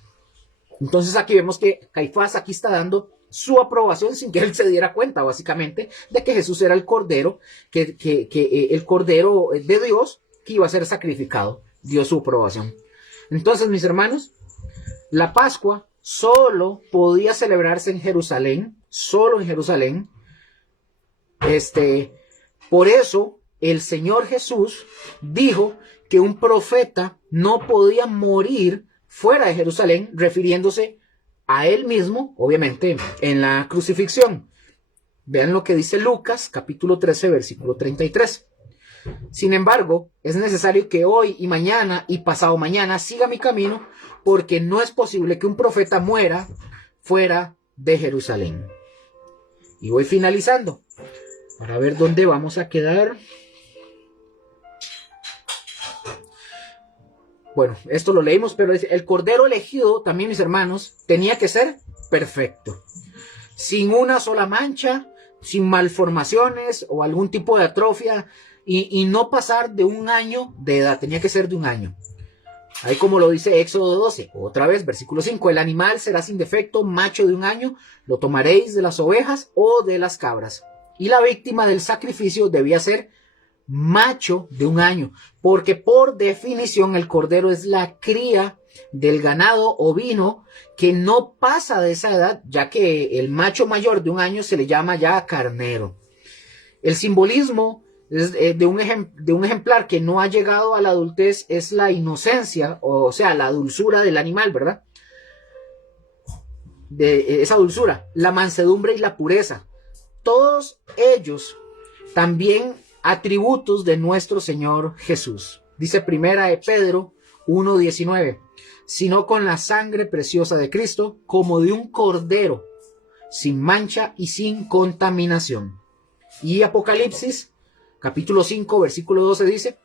Entonces aquí vemos que Caifás aquí está dando su aprobación sin que él se diera cuenta, básicamente, de que Jesús era el Cordero, el Cordero de Dios que iba a ser sacrificado. Dio su aprobación. Entonces, mis hermanos, la Pascua solo podía celebrarse en Jerusalén, solo en Jerusalén. Por eso el Señor Jesús dijo que un profeta no podía morir fuera de Jerusalén, refiriéndose a él mismo, obviamente, en la crucifixión. Vean lo que dice Lucas, capítulo 13, versículo 33. Sin embargo, es necesario que hoy y mañana y pasado mañana siga mi camino, porque no es posible que un profeta muera fuera de Jerusalén. Y voy finalizando para ver dónde vamos a quedar. Bueno, esto lo leímos, pero el Cordero elegido también, mis hermanos, tenía que ser perfecto, sin una sola mancha, sin malformaciones o algún tipo de atrofia, y no pasar de 1 año de edad, tenía que ser de 1 año. Ahí como lo dice Éxodo 12, otra vez, versículo 5, el animal será sin defecto, macho de 1 año, lo tomaréis de las ovejas o de las cabras. Y la víctima del sacrificio debía ser macho de 1 año, porque por definición el cordero es la cría del ganado ovino que no pasa de esa edad, ya que el macho mayor de 1 año se le llama ya carnero. El simbolismo de un ejemplar que no ha llegado a la adultez es la inocencia, o sea, la dulzura del animal, ¿verdad? De esa dulzura, la mansedumbre y la pureza. Todos ellos también atributos de nuestro Señor Jesús. Dice primera de Pedro 1:19, sino con la sangre preciosa de Cristo, como de un cordero, sin mancha y sin contaminación. Y Apocalipsis capítulo 5, versículo 12 dice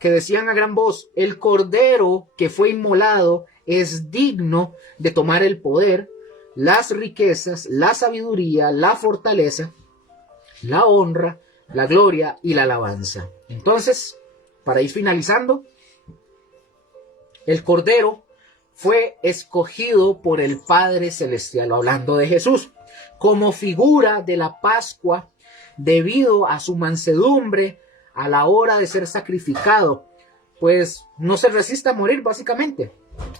que decían a gran voz, el cordero que fue inmolado es digno de tomar el poder, las riquezas, la sabiduría, la fortaleza, la honra, la gloria y la alabanza. Entonces, para ir finalizando, el Cordero fue escogido por el Padre Celestial, hablando de Jesús, como figura de la Pascua, debido a su mansedumbre a la hora de ser sacrificado. Pues no se resiste a morir, básicamente.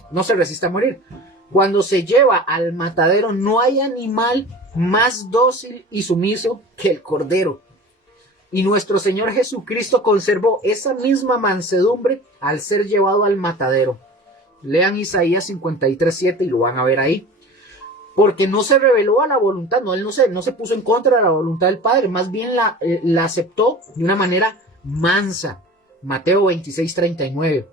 No se resiste a morir. Cuando se lleva al matadero, no hay animal más dócil y sumiso que el Cordero. Y nuestro Señor Jesucristo conservó esa misma mansedumbre al ser llevado al matadero. Lean Isaías 53:7 y lo van a ver ahí. Porque no se rebeló a la voluntad, él no se puso en contra de la voluntad del Padre, más bien la aceptó de una manera mansa. Mateo 26:39.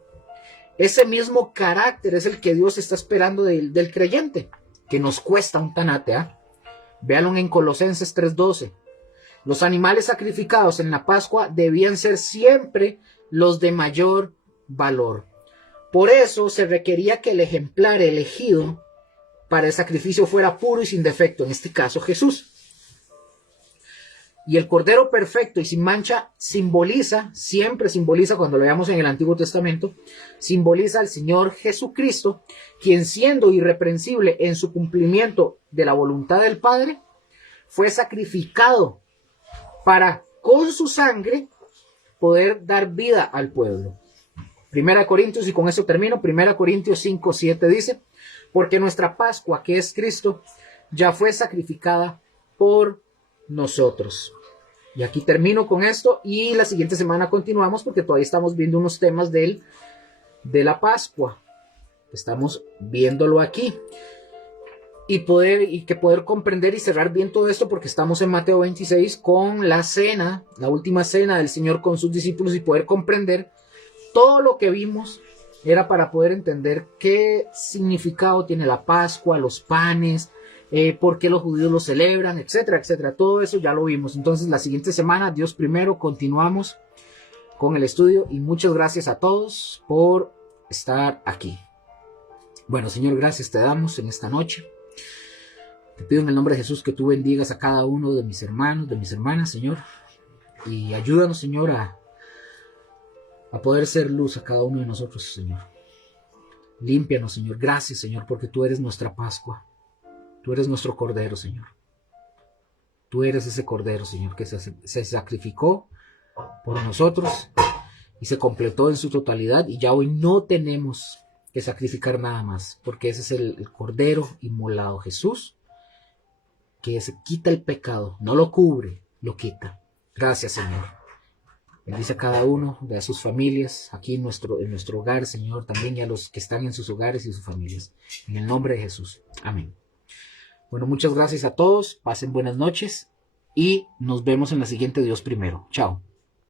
Ese mismo carácter es el que Dios está esperando del creyente, que nos cuesta un tanate. Véanlo en Colosenses 3:12. Los animales sacrificados en la Pascua debían ser siempre los de mayor valor. Por eso se requería que el ejemplar elegido para el sacrificio fuera puro y sin defecto, en este caso Jesús. Y el Cordero perfecto y sin mancha siempre simboliza, cuando lo veamos en el Antiguo Testamento, simboliza al Señor Jesucristo, quien siendo irreprensible en su cumplimiento de la voluntad del Padre, fue sacrificado para con su sangre poder dar vida al pueblo. 1 Corintios, y con eso termino, 1 Corintios 5:7 dice, porque nuestra Pascua, que es Cristo, ya fue sacrificada por nosotros. Y aquí termino con esto, y la siguiente semana continuamos, porque todavía estamos viendo unos temas de la Pascua. Estamos viéndolo aquí. Y poder comprender y cerrar bien todo esto, porque estamos en Mateo 26 con la cena, la última cena del Señor con sus discípulos, y poder comprender todo lo que vimos era para poder entender qué significado tiene la Pascua, los panes, por qué los judíos lo celebran, etcétera, etcétera. Todo eso ya lo vimos. Entonces la siguiente semana, Dios primero, continuamos con el estudio, y muchas gracias a todos por estar aquí. Bueno, Señor, gracias te damos en esta noche. Te pido en el nombre de Jesús que tú bendigas a cada uno de mis hermanos, de mis hermanas, Señor, y ayúdanos, Señor, a poder ser luz a cada uno de nosotros, Señor. Límpianos, Señor. Gracias, Señor, porque tú eres nuestra Pascua. Tú eres nuestro Cordero, Señor. Tú eres ese Cordero, Señor, que se sacrificó por nosotros y se completó en su totalidad, y ya hoy no tenemos que sacrificar nada más, porque ese es el Cordero inmolado, Jesús, que se quita el pecado, no lo cubre, lo quita. Gracias, Señor. Bendice a cada uno de sus familias aquí en nuestro hogar, Señor, también, y a los que están en sus hogares y sus familias. En el nombre de Jesús. Amén. Bueno, muchas gracias a todos. Pasen buenas noches y nos vemos en la siguiente Dios primero. Chao.